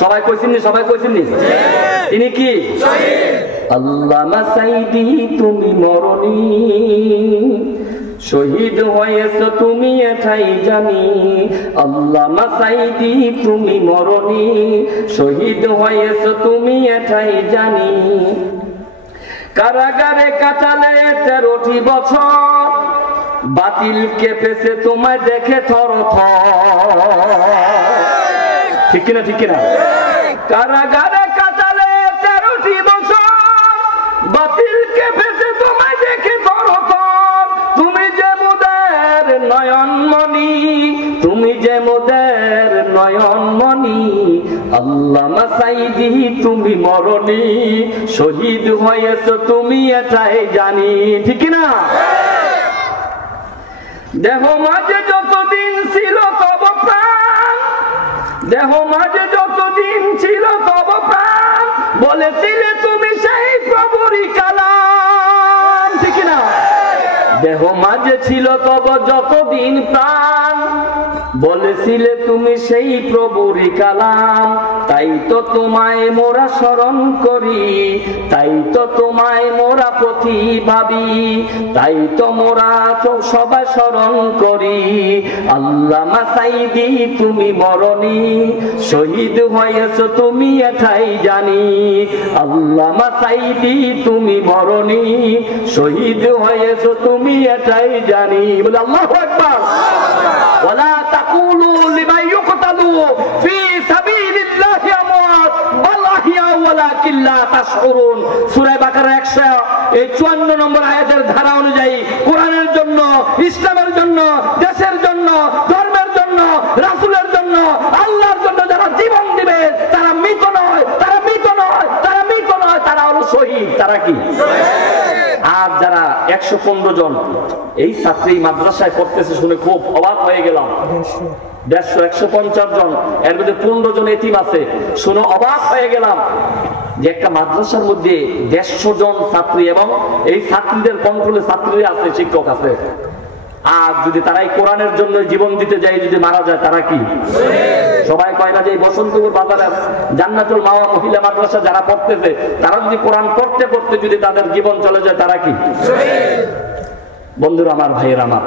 সবাই কইছেননি? সবাই কইছেননি? তিনি কি? আল্লামা সাইদি তুমি মরনি, শহীদ হয়েছ তুমি এটাই জানি। আল্লামা সাইদি তুমি মরনি, শহীদ হয়েছ তুমি এটাই জানি। কারাগারে কাটালে 13টি বছর, বাতিল কেঁপেছে তোমায় দেখে থরথর। ঠিক কিনা? ঠিক কিনা? কারাগারে কাটালে 13টি বছর, বাতিল কেঁপেছে তোমায় দেখে থরথর। তুমি যে মোদের নয়নমণি, তুমি যে মোদের নয়নমণি। আল্লামা সাইদি তুমি মরনি, শহীদ হয়েছ তুমি এটাই জানি। ঠিক না? দেহ মাঝে যতদিন ছিল তব প্রাণ, দেহ মাঝে যতদিন ছিল তব প্রাণ, বলেছিলে তুমি সেই প্রভুরই কালাম। ঠিক না? দেহ মাঝে ছিল তব যতদিন প্রাণ, বলেছিলে তুমি সেই প্রভুরই কালাম। তাই তো তোমায় মোরা স্মরণ করি, তাই তো তোমায় মোরা প্রতি ভাবি, তাই তো মোরা সবাই স্মরণ করি। আল্লামা সাইদি তুমি মরনি, শহীদ হয়েছ তুমি এটাই জানি। আল্লামা সাইদি তুমি মরনি, শহীদ হয়েছ তুমি এটাই জানি। বলে আল্লাহু আকবার। ওয়ালা তাকুলু লিমা ইউকতালু ফি সাবিলিল্লাহি আমওয়াত বাল আহইয়া ওয়ালাকিন লা তাশউরুন। সূরা বাকারা 154 নম্বর আয়াতের ধারা অনুযায়ী কোরআনের জন্য, ইসলামের জন্য, দেশের জন্য, ধর্মের জন্য, রাসূলের জন্য, আল্লাহর জন্য যারা জীবন দিবে তারা মৃত নয়, তারা মৃত নয়, তারা মৃত নয়, তারা হলো শহীদ। তারা কি? আর যারা 115 জন এই ছাত্রী মাদ্রাসায় পড়তেছে শুনে খুব অবাক হয়ে গেলাম। 150 জন, এর মধ্যে 15 জন এতিম আছে। শুনে অবাক হয়ে গেলাম যে একটা মাদ্রাসার মধ্যে 150 জন ছাত্রী এবং এই ছাত্রীদের কন্ট্রোলে ছাত্রীরা আছে, শিক্ষক আছে। আর যদি তারা এই কোরআনের জন্য জীবন দিতে যায়, যদি মারা যায় তারা কি? সবাই কয় না যে বসন্তপুর বাজারে জান্নাতুল মাওয়া মহিলা মাদ্রাসা যারা পড়তেছে তারা যদি কোরআন পড়তে পড়তে যদি তাদের জীবন চলে যায় তারা কি? বন্ধুরা আমার, ভাইয়েরা আমার,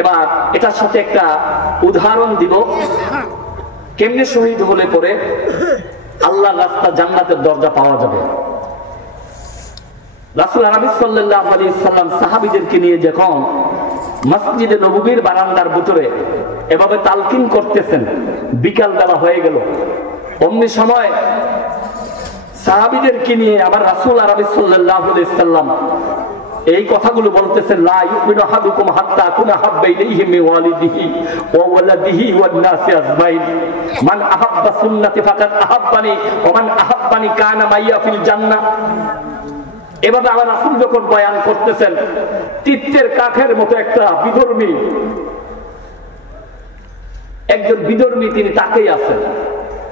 এবার এটার সাথে একটা উদাহরণ দিব কেমনে শহীদ হলে পরে আল্লাহর রাস্তা জান্নাতের দরজা পাওয়া যাবে। রাসূল আরবি সাল্লাল্লাহু আলাইহি সাল্লাম সাহাবীদেরকে নিয়ে যখন মসজিদে নববীর বারান্দার ভিতরে এভাবে তালকিন করতেছেন, বিকাল বেলা হয়ে গেল, অমনি সময় সাহাবীদেরকে নিয়ে আবার রাসূল আরবি সাল্লাল্লাহু আলাইহি সাল্লাম এই কথাগুলো বলতেছেন, লা ইউমিনু আহাদুকুম হাত্তা কুনা হাব্বা ইলাইহি মিন ওয়ালিদিহি ওয়া ওয়ালাদিহি ওয়ান নাসি আজমাইন মান আহাব্বা সুন্নতি ফাকাদ আহাব্বানি ওয়া মান আহাব্বানি কানা মাইয়া ফিল জান্নাহ। এভাবে আবার রাসূল যখন বয়ান করতেছেন, তিত্তের কাঠের মতো একটা বিধর্মী, একজন বিধর্মী তিনি তাকেই আছেন।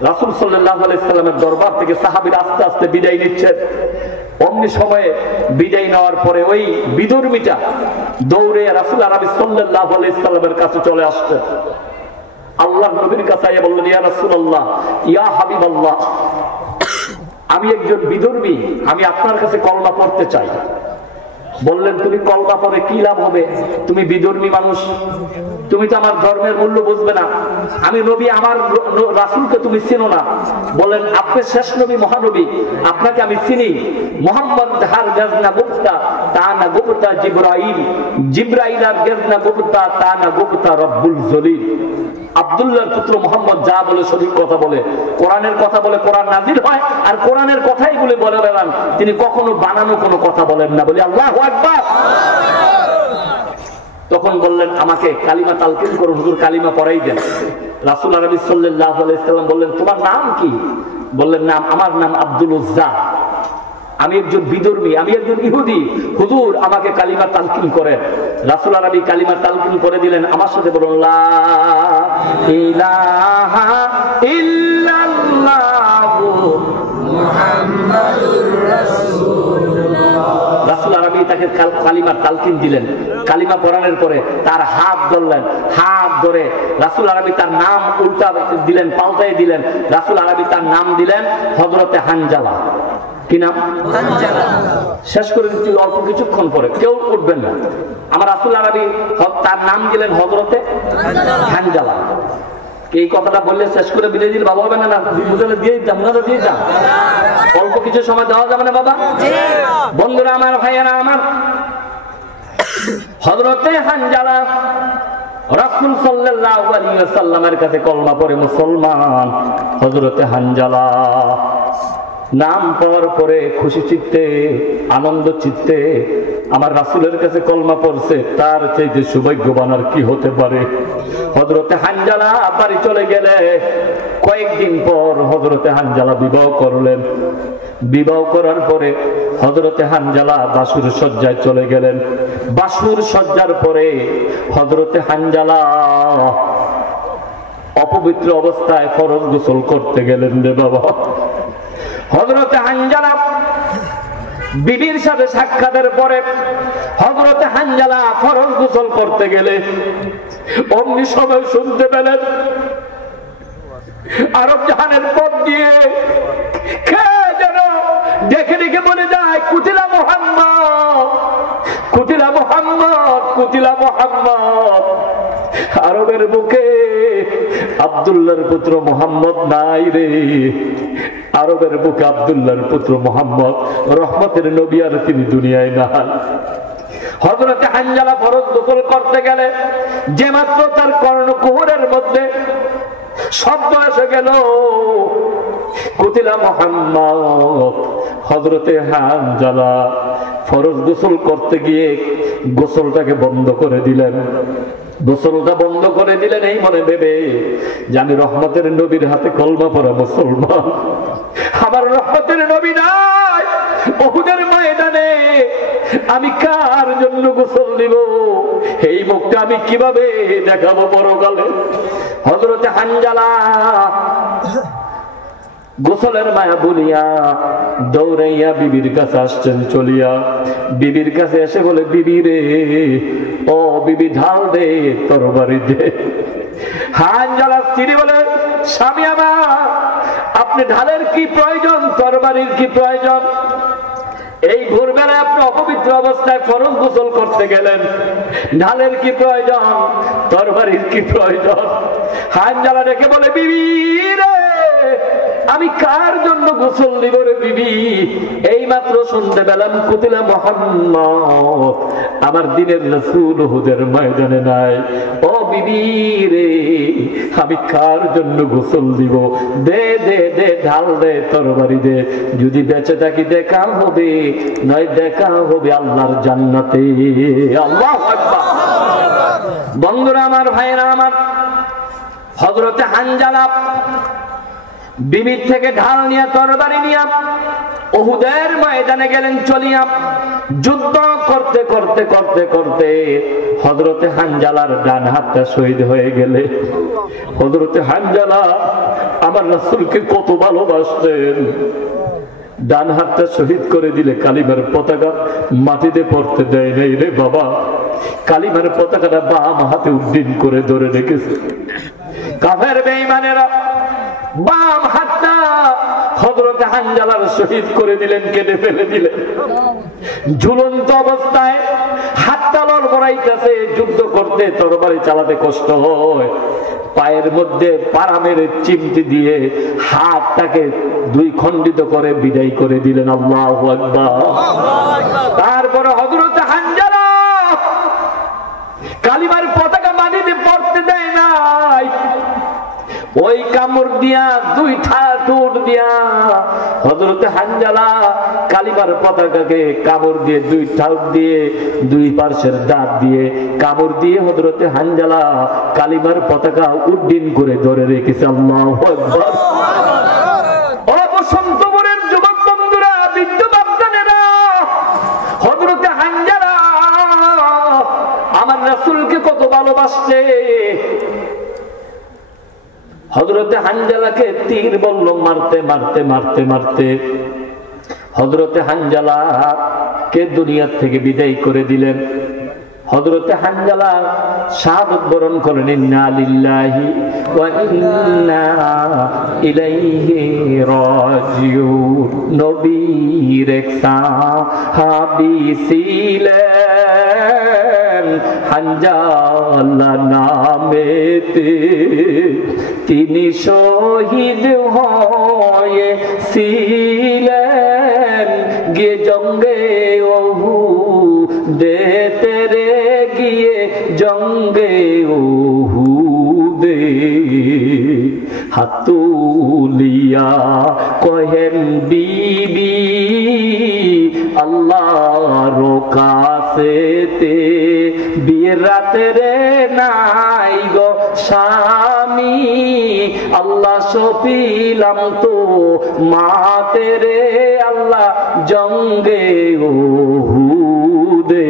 রাসূল সাল্লাল্লাহু আলাইহি সাল্লামের দরবার থেকে সাহাবীরা আস্তে আস্তে বিদায় নিচ্ছেন। অমনি সময়ে বিদায় নেওয়ার পরে ওই বিধর্মীটা দৌড়ে রাসূল আরবি সাল্লাল্লাহু আলাইহি সাল্লামের কাছে চলে আসছে। আল্লাহ নবীর কাছে বললেন, ইয়া রাসূলুল্লাহ, ইয়া হাবিবাল্লাহ, আমি একজন বিধর্মী, আমি আপনার কাছে কলমা পড়তে চাই। বললেন, তুমি কলমা পড়ে কি লাভ হবে? তুমি বিধর্মী মানুষ, তুমি তো আমার ধর্মের মূল্য বুঝবে না। আমি নবী, আমার রাসূলকে তুমি চিনো না। বলেন, আপনি শেষ নবী, মহানবী, আপনাকে আমি চিনি। মুহাম্মদ হার গাজনা গুপ্তা তা না গুপ্তা জিবরাইল, জিবরাইল আর গাজনা গুপ্তা তা না গুপ্তা রব্বুল জলিল। আব্দুল্লাহর পুত্র মুহাম্মদ যা বলে সঠিক কথা বলে, কোরআনের কথা বলে, কোরআন নাজিল হয়, আর কোরআনের কথাই বলে বেড়ান, তিনি কখনো বানানো কোনো কথা বলেন না। বলি আল্লাহু আকবার। তখন বললেন, আমাকে কালিমা তালকিন করুন, হুজুর কালিমা পড়াই দেন। রাসূল আরবি সাল্লাল্লাহু আলাইহি সাল্লাম বললেন, তোমার নাম কি? বললেন, নাম, আমার নাম আব্দুল উজ্জা, আমি একজন বিধর্মী, আমি একজন ইহুদি, হুজুর আমাকে কালিমা তালকিন করেন। রাসূল আরবি কালিমা তালকিন করে দিলেন। আমার সাথে বলুন, লা ইলাহা ইল্লাল্লাহু মুহাম্মাদুর রাসূলুল্লাহ। রাসূল আরবি তাকে কালিমা তালকিন দিলেন। কালিমা পড়ানোর পরে তার হাত ধরলেন, হাত ধরে রাসূল আরবি তার নাম উল্টা দিলেন, পাল্টাই দিলেন। রাসূল আরবি তার নাম দিলেন হযরতে হানজালা। কি নাম? হানজালা। শেষ করে দিচ্ছি অল্প কিছুক্ষণ পরে, কেউ উঠবেন না। আমার রাসূল আরবি তার নাম দিলেন হযরতে হানজালা। এই কথাটা বললে শেষ করে বিদায় দিলে বাবা হবে না? বুঝলে দিয়ে দিতাম, না দিয়ে দিতাম। অল্প কিছু সময় দেওয়া যাবে না বাবা? বন্ধুরা আমার, ভাইয়েরা আমার, হযরতে হানজালা রাসূল সাল্লাল্লাহু আলাইহি ওয়াসাল্লামের কাছে কলমা পড়ে মুসলমান। হযরতে হানজালা নাম পাওয়ার পরে খুশি চিত্তে, আনন্দ চিত্তে আমার রাসূলের কাছে কলমা পড়ছে, তার চাইতে সৌভাগ্যবান আর কি হতে পারে? হযরতে হানজালা বাড়ি চলে গেলে কয়েকদিন পর হযরতে হানজালা বিবাহ করলেন। বিবাহ করার পরে হযরতে হানজালা বাসুর সজ্জায় চলে গেলেন। বাসুর সজ্জার পরে হযরতে হানজালা অপবিত্র অবস্থায় ফরজ গোসল করতে গেলেন রে বাবা। হযরতে হানজালা বিবির সাথে সাক্ষাতের পরে হযরতে হানজালা ফরজ গোসল করতে গেলে অমনি সময় শুনতে পেলেন আরব জাহানের পথ দিয়ে কে যেন দেখে দেখে বলে যায়, কুতিলা মুহাম্মদ, কুতিলা মুহাম্মদ, কুতিলা মুহাম্মদ। আরবের বুকে আব্দুল্লাহর পুত্র মুহাম্মদ নাই রে। আরবের বুকে আব্দুল্লাহর পুত্র মুহাম্মদ রহমতের নবী, আর তিনি দুনিয়ায় নাই। হযরতে হানজালা ফরজ গোসল করতে গেলে যে মাত্র তার কর্ণকুহরের মধ্যে শব্দ এসে গেল, কুতিলা মুহাম্মদ, হযরতে হানজালা ফরজ গোসল করতে গিয়ে গোসলটাকে বন্ধ করে দিলেন। গোসলটা বন্ধ করে দিলেন এই মনে ভেবে যে আমি রহমতের নবীর হাতে কলমা পড়া মুসলমান, আমার রহমতের নবী নাই। উহুদের ময়দানে আমি কার জন্য গোসল দিব? এই মুখটা আমি কিভাবে দেখাবো পরকালে? হযরতে হানজালা গোসলের মায়া বলিয়া দৌড়াইয়া বিবির কাছে আসছেন চলিয়া। বিবির কাছে এসে বলে, বিবি রে, ও বিবি ঢাল দে, তরবারি দে। হানজালা স্ত্রী বলে, স্বামী আমার, আপনি ঢালের কি প্রয়োজন, তরবারির কি প্রয়োজন? এই ভোরবেলায় আপনি অপবিত্র অবস্থায় ফরজ গোসল করতে গেলেন, ঢালের কি প্রয়োজন, তরবারির কি প্রয়োজন? হানজালা ডেকে বলে, বিবি রে, আমি কার জন্য গোসল দিব রে বিবি? এই মাত্র শুনতে পেলাম কুতিলা মুহাম্মদ, আমার দিনের রাসূল উহুদের ময়দানে নাই। ও বিবি রে, আমি কার জন্য গোসল দিব? দে দে দে, ঢাল দে, তরবারি দে। যদি বেঁচে থাকি দেখা হবে, নয় দেখা হবে আল্লাহর জান্নাতে। আল্লাহু আকবার। বন্ধুরা আমার, ভাইরা আমার, হযরতে হানজালা বিবির থেকে ঢাল নিয়ে, তরবারি নিয়ে উহুদের ময়দানে গেলেন চলিয়া। যুদ্ধ করতে করতে করতে করতে হযরতে হানজালার ডান হাতটা শহীদ হয়ে গেলে। হযরতে হানজালা আমার রাসূলকে কত ভালোবাসতেন, ডান হাতটা শহীদ করে দিলে কালিমার পতাকা মাটিতে পড়তে দেয় নাই রে বাবা। কালিমার পতাকাটা বাম হাতে উড্ডীন করে ধরে রেখেছে। কাফের বেঈমানেরা বাম হাতটা হযরত হানজালার শহীদ করে দিলেন, কেটে ফেলে দিলেন। ঝুলন্ত অবস্থায় হাতটা লড়বড়াইতেছে, যুদ্ধ করতে তরবারি চালাতে কষ্ট হয়। পায়ের মধ্যে পারামের চিমটি দিয়ে হাতটাকে দুই খণ্ডিত করে বিদায় করে দিলেন। আল্লাহু আকবার। তারপরে হযরত হানজালা কালিমার পতাকা মাটিতে পড়তে দেয় নাই, ওই কামড় দিয়া দুই ঠোঁট দিয়া হযরত হানজালা কালিমার পতাকাকে কামড় দিয়ে দুই ঠোঁট দিয়ে দুই পার্শ্বের দাঁত দিয়ে কামড় দিয়ে হযরত হানজালা কালিমার পতাকা উড্ডীন করে ধরে রেখেছে। আল্লাহু আকবার। ও বসন্তপুরের যুবক বন্ধুরা, বৃদ্ধ বাচ্চারা, হযরত হানজালা আমার রাসূলকে কত ভালোবাসছে। হযরতে হানজালাকে তীর বলল মারতে মারতে মারতে মারতে হযরতে হানজালা কে দুনিয়া থেকে বিদায় করে দিলেন। হযরতে হানজালা শাহাদাত বরণ করেন। ইন্না লিল্লাহি ওয়া ইন্না ইলাইহি রাজিউন। নবীর এক সাহাবী ছিলেন হানজালা নামেতে, তিনি শহীদ হয়েছিলেন গিয়ে জঙ্গে উহুদে রে, গিয়ে জঙ্গে উহুদে। হাতুলিয়া কহেন বিবি আল্লাহর কাছেতে, বিয়ের রাতে রে নাই গো স্বামী, আল্লাহ সপিলাম তো মাতে রে, আল্লাহ জঙ্গে উহুদে।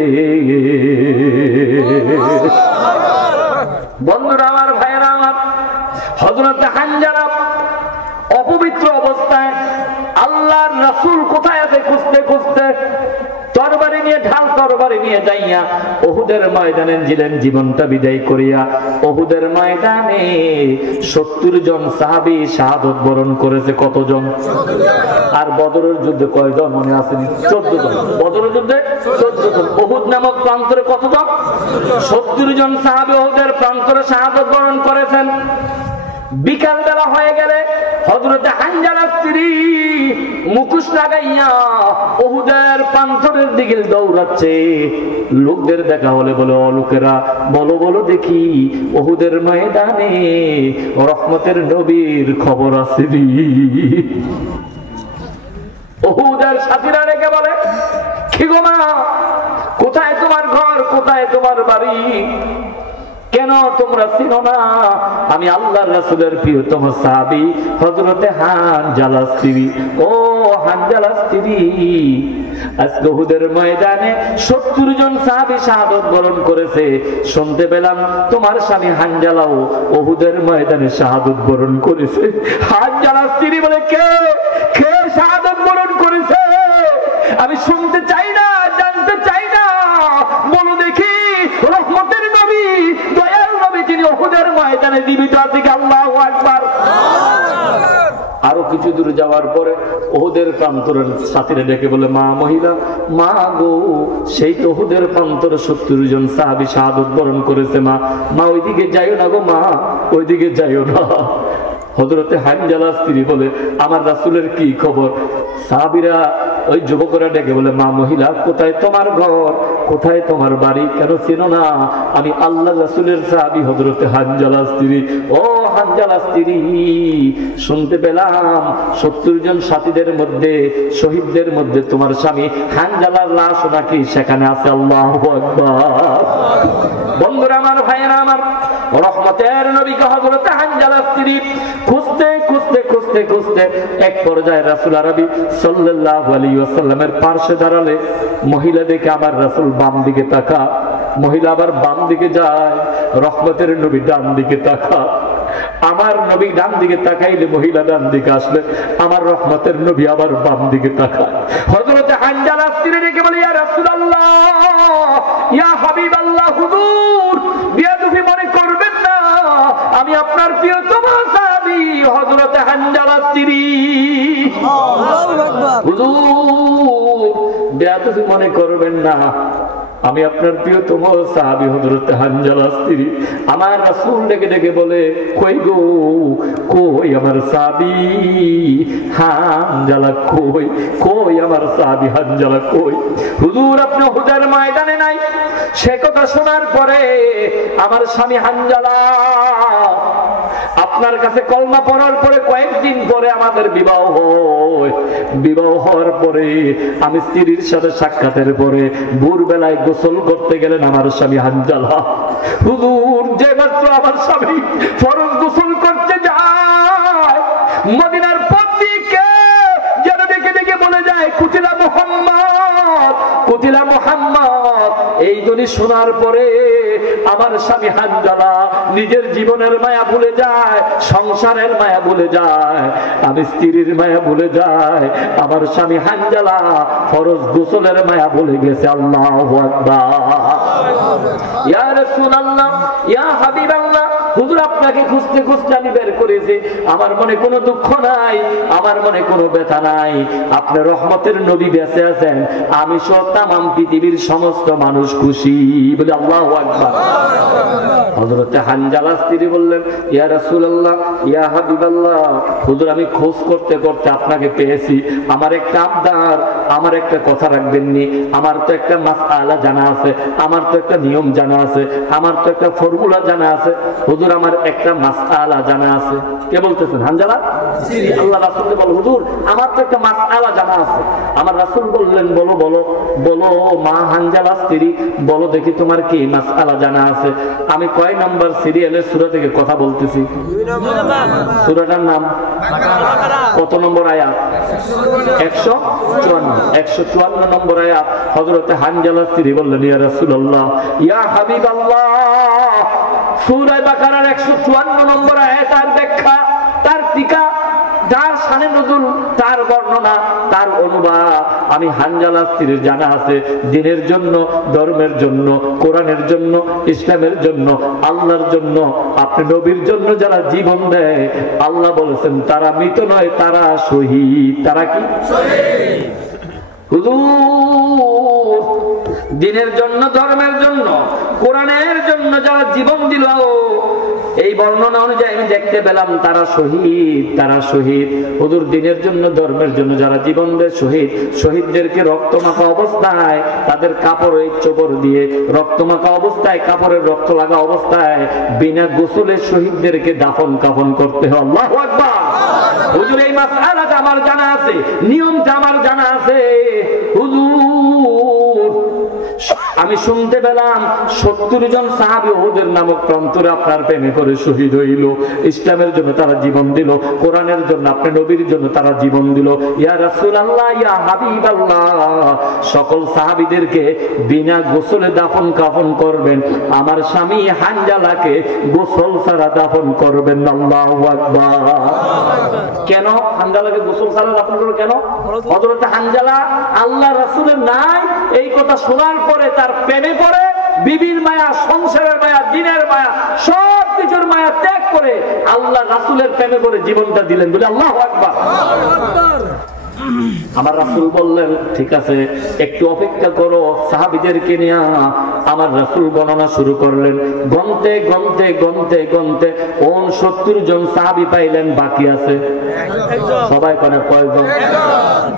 বন্ধুরা আমার, ভাইয়েরা আমার, হযরত হানজালা অপবিত্র অবস্থায় আল্লাহর রাসূল কোথায় আছে খুঁজতে খুঁজতে তরবারি নিয়ে ঢাল তরবারি নিয়ে যাইয়া উহুদের ময়দানে দিলেন জীবনটা বিদায় করিয়া। উহুদের ময়দানে 70 জন সাহাবী শাহাদাত বরণ করেছে। কতজন? আর বদরের যুদ্ধে কয়জন মনে আসেনি? 14 জন। বদরের যুদ্ধে 14 জন। উহুদ নামক প্রান্তরে কতজন? 70 জন সাহাবী উহুদের প্রান্তরে শাহাদাত বরণ করেছেন। বিকাল বেলা হয়ে গেলে হযরত হানজালার স্ত্রী মুখোশ লাগাইয়া উহুদের প্রান্তরের দিকে দৌড়াচ্ছে। লোকদের দেখা হলে বলে, ও লোকেরা বলো বলো দেখি উহুদের ময়দানে রহমতের নবীর খবর আসেনি? উহুদের সাথীরা রেখে বলে, কি গো মা, কোথায় তোমার ঘর, কোথায় তোমার বাড়ি, কেন তোমরা চিনো না আমি আল্লাহর রাসূলের প্রিয়তম সাহাবী হযরতে হানজালা স্ত্রী। ও হানজালা স্ত্রী, আজকে উহুদের ময়দানে 70 জন সাহাবী শাহাদাত বরণ করেছে। শুনতে পেলাম তোমার স্বামী হানজালাও উহুদের ময়দানে শাহাদাত বরণ করেছে। হানজালা স্ত্রী বলে, কে কে শাহাদাত বরণ করেছে? আমি শুনতে চাই না, জানতে চাই না, বলো দেখি। রহমতের নবী, দয়ার নবী, তিনি উহুদের ময়দানে জীবিত আছে। আল্লাহু আকবার। আরো কিছু দূর যাওয়ার পরে উহুদের প্রান্তরের সাথীরা ডেকে বলে, মা মহিলা, মা গো, সেই তো উহুদের প্রান্তরে 70 জন সাহাবী শাহাদাত বরণ করেছে। মা মা ওইদিকে যাইও না গো মা, ওইদিকে যাইও না। হযরতে হানজালা স্ত্রী বলে, আমার রাসূলের কি খবর? সাহাবীরা ওই যুবকরা ডেকে বলে, মা মহিলা, কোথায় তোমার ঘর, কোথায় তোমার বাড়ি, কেন চেনো না আমি আল্লাহ রাসূলের সাহাবী হযরতে হানজালা স্ত্রী। ও হানজালা স্ত্রী, শুনতে পেলাম 70 জন সাথীদের মধ্যে, শহীদদের মধ্যে তোমার স্বামী হানজালার লাশ নাকি সেখানে আছে। আল্লাহু আকবার। বন্ধুরা আমার, ভাইয়েরা আমার, রহমতের নবীকে হযরতে হানজালা স্ত্রী খুঁজতে খুঁজতে খুঁজতে খুঁজতে এক পর্যায়ে রাসূল আরবি সাল্লাল্লাহু আলাইহি ওয়াসাল্লামের পাশে দাঁড়ালে মহিলা দেখে আমার রাসূল বাম দিকে তাকা, মহিলা আবার বাম দিকে যায়, রহমতের নবী ডান দিকে তাকা। আমার নবী ডান দিকে তাকাইলে মহিলা ডান দিকে আসলে আমার রহমতের নবী আবার বাম দিকে তাকায়। হযরতে হানজালা স্ত্রী দেখে বলে, ইয়া রাসূলুল্লাহ, ইয়া হাবিবাল্লাহ, হুজুর, বিয়াদবি মনে করবেন না, আমি আপনার প্রিয়তম সাহাবী হযরত হানজালা স্ত্রী। আল্লাহু আকবার। হুজুর বেয়াদবি মনে করবেন না, আমি আপনার প্রিয়তম সাহাবী হযরত হানজালা স্ত্রী। আমার রাসূল ডেকে ডেকে বলে, কই গো, কই আমার সাহাবী হানজালা, কই কই আমার সাহাবী হানজালা কই? হুজুর আপনি উহুদের ময়দানে নাই। সে কথা শোনার পরে আমার স্বামী হানজালা আপনার কাছে কলমা পড়ার পরে কয়েকদিন পরে আমাদের বিবাহ হয়। বিবাহ হওয়ার পরে আমি স্ত্রীর সাথে সাক্ষাতের পরে ভোরবেলায় গোসল করতে গেলেন আমার স্বামী হানজালা। হুজুর যে মাত্র আমার স্বামী ফরজ গোসল করতে যায়, মদিনার পথিকে যেন দেখে দেখে বলে যায়, কুতিলা মুহাম্মদ, কুতিলা মুহাম্মদ। এই ধ্বনি শোনার পরে আমার স্বামী হানজালা নিজের জীবনের মায়া ভুলে যায়, সংসারের মায়া ভুলে যায়, আমি স্ত্রীর মায়া ভুলে যায়। আমার স্বামী হানজালা ফরজ গোসলের মায়া ভুলে গেছে। আল্লাহু আকবার। ইয়া রাসূলুল্লাহ, ইয়া হাবিবাল্লাহ, হুজুর আপনাকে খুঁজতে খুঁজতে আমি বের করেছি। আমার মনে কোনো দুঃখ নাই, আমার মনে কোনো ব্যথা নাই। আপনি রহমতের নবী বেঁচে আছেন, আমি সহ তামাম পৃথিবীর সমস্ত মানুষ খুশি বলে। আল্লাহু আকবার। হযরত হানজালা স্ত্রী বললেন, ইয়া রাসূলুল্লাহ, ইয়া হাবিবাল্লাহ, হুজুর আমি খোঁজ করতে করতে আপনাকে পেয়েছি। আমার একটা আবদার, আমার একটা কথা রাখবেননি। আমার তো একটা মাসআলা জানা আছে, আমার তো একটা নিয়ম জানা আছে, আমার তো একটা ফর্মুলা জানা আছে। হুজুর আমার একটা মাসআলা জানা আছে। কে বলতেছেন? হানজালা স্ত্রী আল্লাহ রাসূলকে বল, হুজুর আমার তো একটা মাসআলা জানা আছে। আমার রাসূল বললেন, বলো বলো বলো মা হানজালা স্ত্রী, বলো দেখি তোমার কি মাসআলা জানা আছে। আমি কয় নাম্বার সিরিয়ালের সূরা থেকে কথা বলতেছি? সূরাটার নাম কত নম্বর আয়াত? 154 নম্বর আয়াত। হযরত হানজালা স্ত্রী বললেন, ইয়া রাসূলুল্লাহ, ইয়া হাবিবাল্লাহ, সূরা বাকারার 154 নম্বর আয়াত আর ব্যাখ্যা, তার টিকা, যার শানে নজুল, তার বর্ণনা, তার অনুবাদ আমি হানজালা স্ত্রীর জানা আছে। দিনের জন্য, ধর্মের জন্য, কোরআনের জন্য, ইসলামের জন্য, আল্লাহর জন্য, আপনি নবীর জন্য যারা জীবন দেয়, আল্লাহ বলেছেন তারা মৃত নয়, তারা শহীদ। তারা কি? শহীদ। হুজুর দিনের জন্য, ধর্মের জন্য, কোরআনের জন্য যারা জীবন দিল, এই বর্ণনা অনুযায়ী আমি দেখতে পেলাম তারা শহীদ, তারা শহীদ। হুজুর দিনের জন্য, ধর্মের জন্য যারা জীবন দেয় শহীদ। শহীদদেরকে রক্তমাখা অবস্থায়, তাদের কাপড়ের চোপড় দিয়ে রক্তমাখা অবস্থায়, কাপড়ের রক্ত লাগা অবস্থায় বিনা গোসলে শহীদদেরকে দাফন কাফন করতে হয়। আল্লাহু আকবার। হুজুর এই মাসআলাটা আমার জানা আছে, নিয়মটা আমার জানা আছে। হুজুর আমি শুনতে পেলাম 70 জন সাহাবী উহুদের নামক প্রান্তরে আপনার প্রেমে করে শহীদ হইল। ইসলামের জন্য তারা জীবন দিল, কোরআনের জন্য, আপনি নবীর জন্য তারা জীবন দিল। ইয়া রাসূলুল্লাহ, ইয়া হাবিবাল্লাহ, সকল সাহাবীদেরকে বিনা গোসলে দাফন কাফন করবেন, আমার স্বামী হানজালাকে গোসল ছাড়া দাফন করবেন। আল্লাহু আকবার। কেন হানজালাকে গোসল ছাড়া দাফন করবেন? কেন? হযরত হানজালা আল্লাহ রাসূলের নাই এই কথা শোনার পরে তার প্রেমে পড়ে বিবির মায়া, সংসারের মায়া, দিনের মায়া, সব কিছুর মায়া ত্যাগ করে আল্লাহ রাসূলের প্রেমে পড়ে জীবনটা দিলেন বলে। আল্লাহু আকবার। আমার রাসূল বললেন, ঠিক আছে একটু অপেক্ষা করো। সাহাবীদেরকে নিয়ে আমার রাসূল গণনা শুরু করলেন। গনতে গনতে গনতে গনতে 69 জন সাহাবী পাইলেন, বাকি আছে সবাই কোনে কয়জন?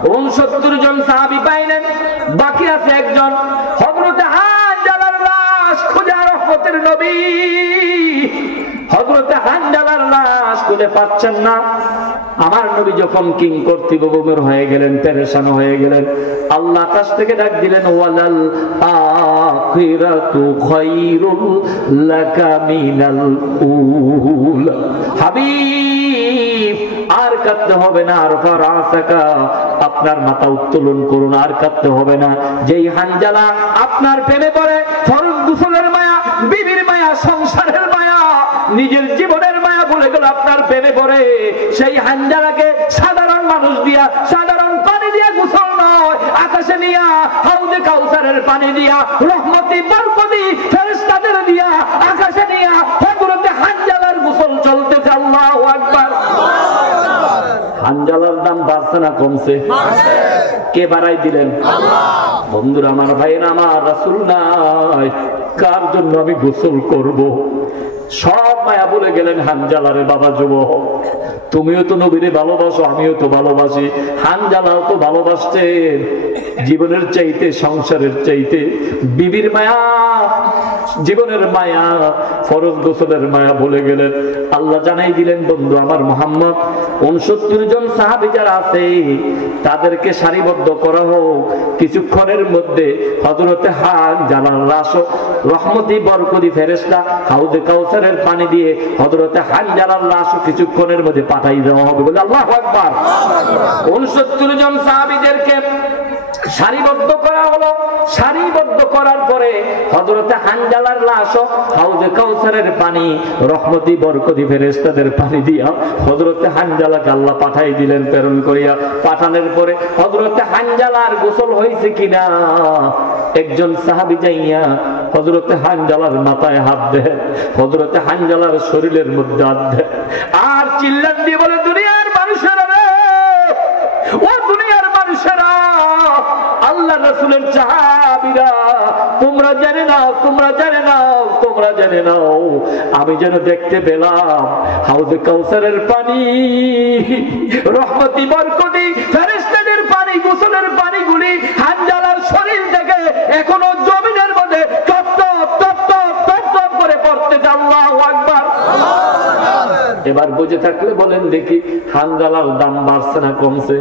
69 জন সাহাবী পাইলেন, বাকি আছে একজন। হযরত হানজালার লাশ খুঁজে রহমতের নবী হযরত হানজালার লাশ খুঁজে পাচ্ছেন না। আমার নবী যখন কিং কর্তৃত্বভূমির হয়ে গেলেন, পেরেশান হয়ে গেলেন, আল্লাহ আকাশ থেকে ডাক দিলেন, ওয়ালাল আখিরাতু খায়রুল লাকা মিনাল উলা। হাবিব আর কাঁদতে হবে না, আর ফারাসাকা, আপনার মাথা উত্তোলন করুন, আর কাঁদতে হবে না। যেই হানজালা আপনার প্রেমে পড়ে ফরজ গোসলের মায়া, বিবির মায়া, সংসারের মায়া, নিজের জীবনের মায়া ভুলে গেল আপনার প্রেমে পড়ে, সেই হানজালাকে সাধারণ মানুষ দিয়া, সাধারণ পানি দিয়া গোসল নয়, আকাশে নিয়া হাউজে কাউসারের পানি দিয়া, রহমতি বরকতি ফেরেশতাদের দিয়া আকাশে নিয়া হযরত হানজালার গোসল চলতেছে। বাড়ছে না কমছে? কে বাড়াই দিলেন? বন্ধুরা আমার, ভাইয়েরা আমার, রাসূল নাই, কার জন্য আমি গোসল করব? সব মায়া বলে গেলেন হানজালারে, বাবা যুবক তুমিও তো নবীরে ভালোবাসো, আমিও তো ভালোবাসি। হানজালাও তো ভালোবাসতেন জীবনের চাইতে, সংসারের চাইতে। বিবির মায়া, জীবনের মায়া, ফরজ গোসলের মায়া বলে গেলেন। আল্লাহ জানাই দিলেন, বন্ধু আমার মুহাম্মদ 69 জন সাহাবী যারা আছে তাদেরকে সারিবদ্ধ করা হোক। কিছুক্ষণের মধ্যে হযরতে হানজালার লাশ রহমতি বরকতি ফেরেশতা হাউজে কাউসারের পানি দিয়ে হযরতে হানজালার লাশ কিছুক্ষণের মধ্যে পাঠাই দেওয়া হবে। বলে আল্লাহু আকবার। 69 জন সাহাবীদেরকে সারিবদ্ধ করা হলো। সারিবদ্ধ করার পরে হযরতে হানজালার লাশ হাউজে কাউসারের পানি রহমতি বরকতি ফেরেশতাদের পানি দিয়া হযরতে হানজালাকে আল্লাহ পাঠাই দিলেন, প্রেরণ করিয়া। পাঠানোর পরে হযরতে হানজালার গোসল হয়েছে কিনা একজন সাহাবী যাইয়া হযরতে হানজালার মাথায় হাত দেয়, হযরতে হানজালার শরীরের মধ্যে হাত দেয়, আর চিল্লান দিয়ে বলে, দুনিয়ার মানুষেরা রে, ও দুনিয়ার মানুষেরা, আল্লাহ রাসূলের সাহাবীরা, তোমরা জেনে নাও, তোমরা জেনে নাও, তোমরা জেনে নাও, আমি যেন দেখতে পেলাম হাউজে কাউসারের পানি রহমতি বরকতি ফেরেশতাদের পানি, গোসলের পানিগুলি হানজালার শরীর থেকে এখনো জমিনের মধ্যে top top top top top top করে পড়তেছে। আল্লাহু আকবার। এবার বুঝে থাকলে বলেন দেখি, হানজালার দাম বাড়ছে না কমছে?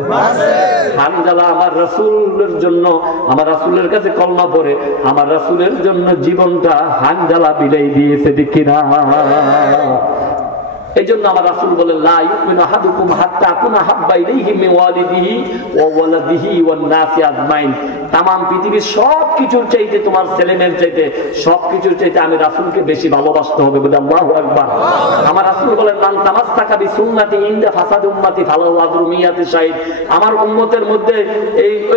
হানজালা আমার রাসূলের জন্য, আমার রাসূলের কাছে কলমা পড়ে আমার রাসূলের জন্য জীবনটা হানজালা বিলাই দিয়েছে, ঠিক কিনা? এইজন্য আমার রাসূল বলেন, লা ইউমিনু আহাদুকুম হাত্তা আকুনা হাব্বা ইলাইহি মিন ওয়ালিদিহি ওয়া ওয়ালাদিহি ওয়ান নাসি আজমাইন। तमाम পৃথিবীর সবকিছুর চাইতে, তোমার ছেলেমেয়ের চাইতে, সবকিছুর চাইতে আমি রাসূলকে বেশি ভালোবাসতে হবে। বলে আল্লাহু আকবার। আমার রাসূল বলেন, মান তামাসসাকা বিসুন্নতি ইনদা ফাসাদ উম্মতি ফালাহু আজরু মিয়াতি শাহিদ। আমার উম্মতের মধ্যে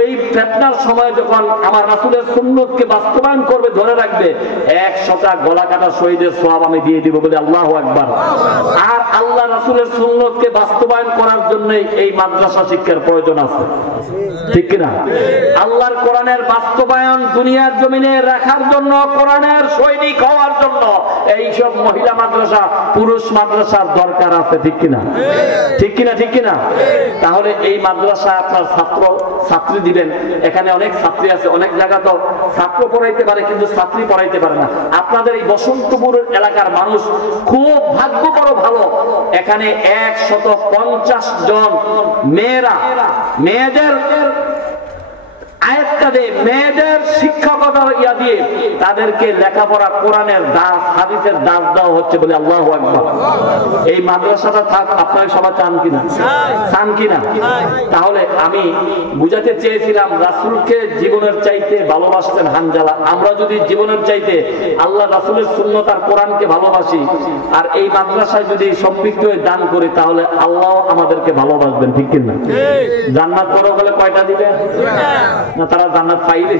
এই ফিতনার সময় যখন আমার রাসূলের সুন্নতকে বাস্তবায়ন করবে, ধরে রাখবে, 100টা গলা কাটা শহীদের সওয়াব আমি দিয়ে দিব। বলে আল্লাহু আকবার। আর আল্লাহ রাসূলের সুন্নতকে বাস্তবায়ন করার জন্য এই মাদ্রাসা শিক্ষার প্রয়োজন আছে, ঠিক কিনা? আল্লাহর কোরআনের বাস্তবায়ন দুনিয়ার জমিনে রাখার জন্য, কোরআনের সৈনিক হওয়ার জন্য এই সব মহিলা মাদ্রাসা, পুরুষ মাদ্রাসার দরকার আছে, ঠিক কিনা? ঠিক কিনা? ঠিক কিনা? তাহলে এই মাদ্রাসা আপনার ছাত্র ছাত্রী দিবেন। এখানে অনেক ছাত্রী আছে, অনেক জায়গা তো ছাত্র পড়াইতে পারে কিন্তু ছাত্রী পড়াইতে পারে না। আপনাদের এই বসন্তপুর এলাকার মানুষ খুব ভাগ্য বড় ভালো, এখানে 150 জন মেয়েরা, মেয়েদের আয়াতটা দিয়ে, মেয়েদের শিক্ষকতার ইয়া দিয়ে তাদেরকে লেখাপড়া, কোরআনের দাস, হাদিসের দাস দেওয়া হচ্ছে। বলে আল্লাহু আকবার। এই মাদ্রাসাটা থাক, আপনারা সবাই চান কিনা? চান কিনা? তাহলে আমি বুঝাতে চেয়েছিলাম, রাসূলকে জীবনের চাইতে ভালোবাসতেন হানজালা। আমরা যদি জীবনের চাইতে আল্লাহ রাসূলের সুন্নাত আর কোরআনকে ভালোবাসি, আর এই মাদ্রাসায় যদি সম্পৃক্ত হয়ে দান করি, তাহলে আল্লাহ আমাদেরকে ভালোবাসবেন, ঠিক কিনা? জান্নাত বড় হলে কয়টা দিবেন? না, তারা জান্নাত পাইলে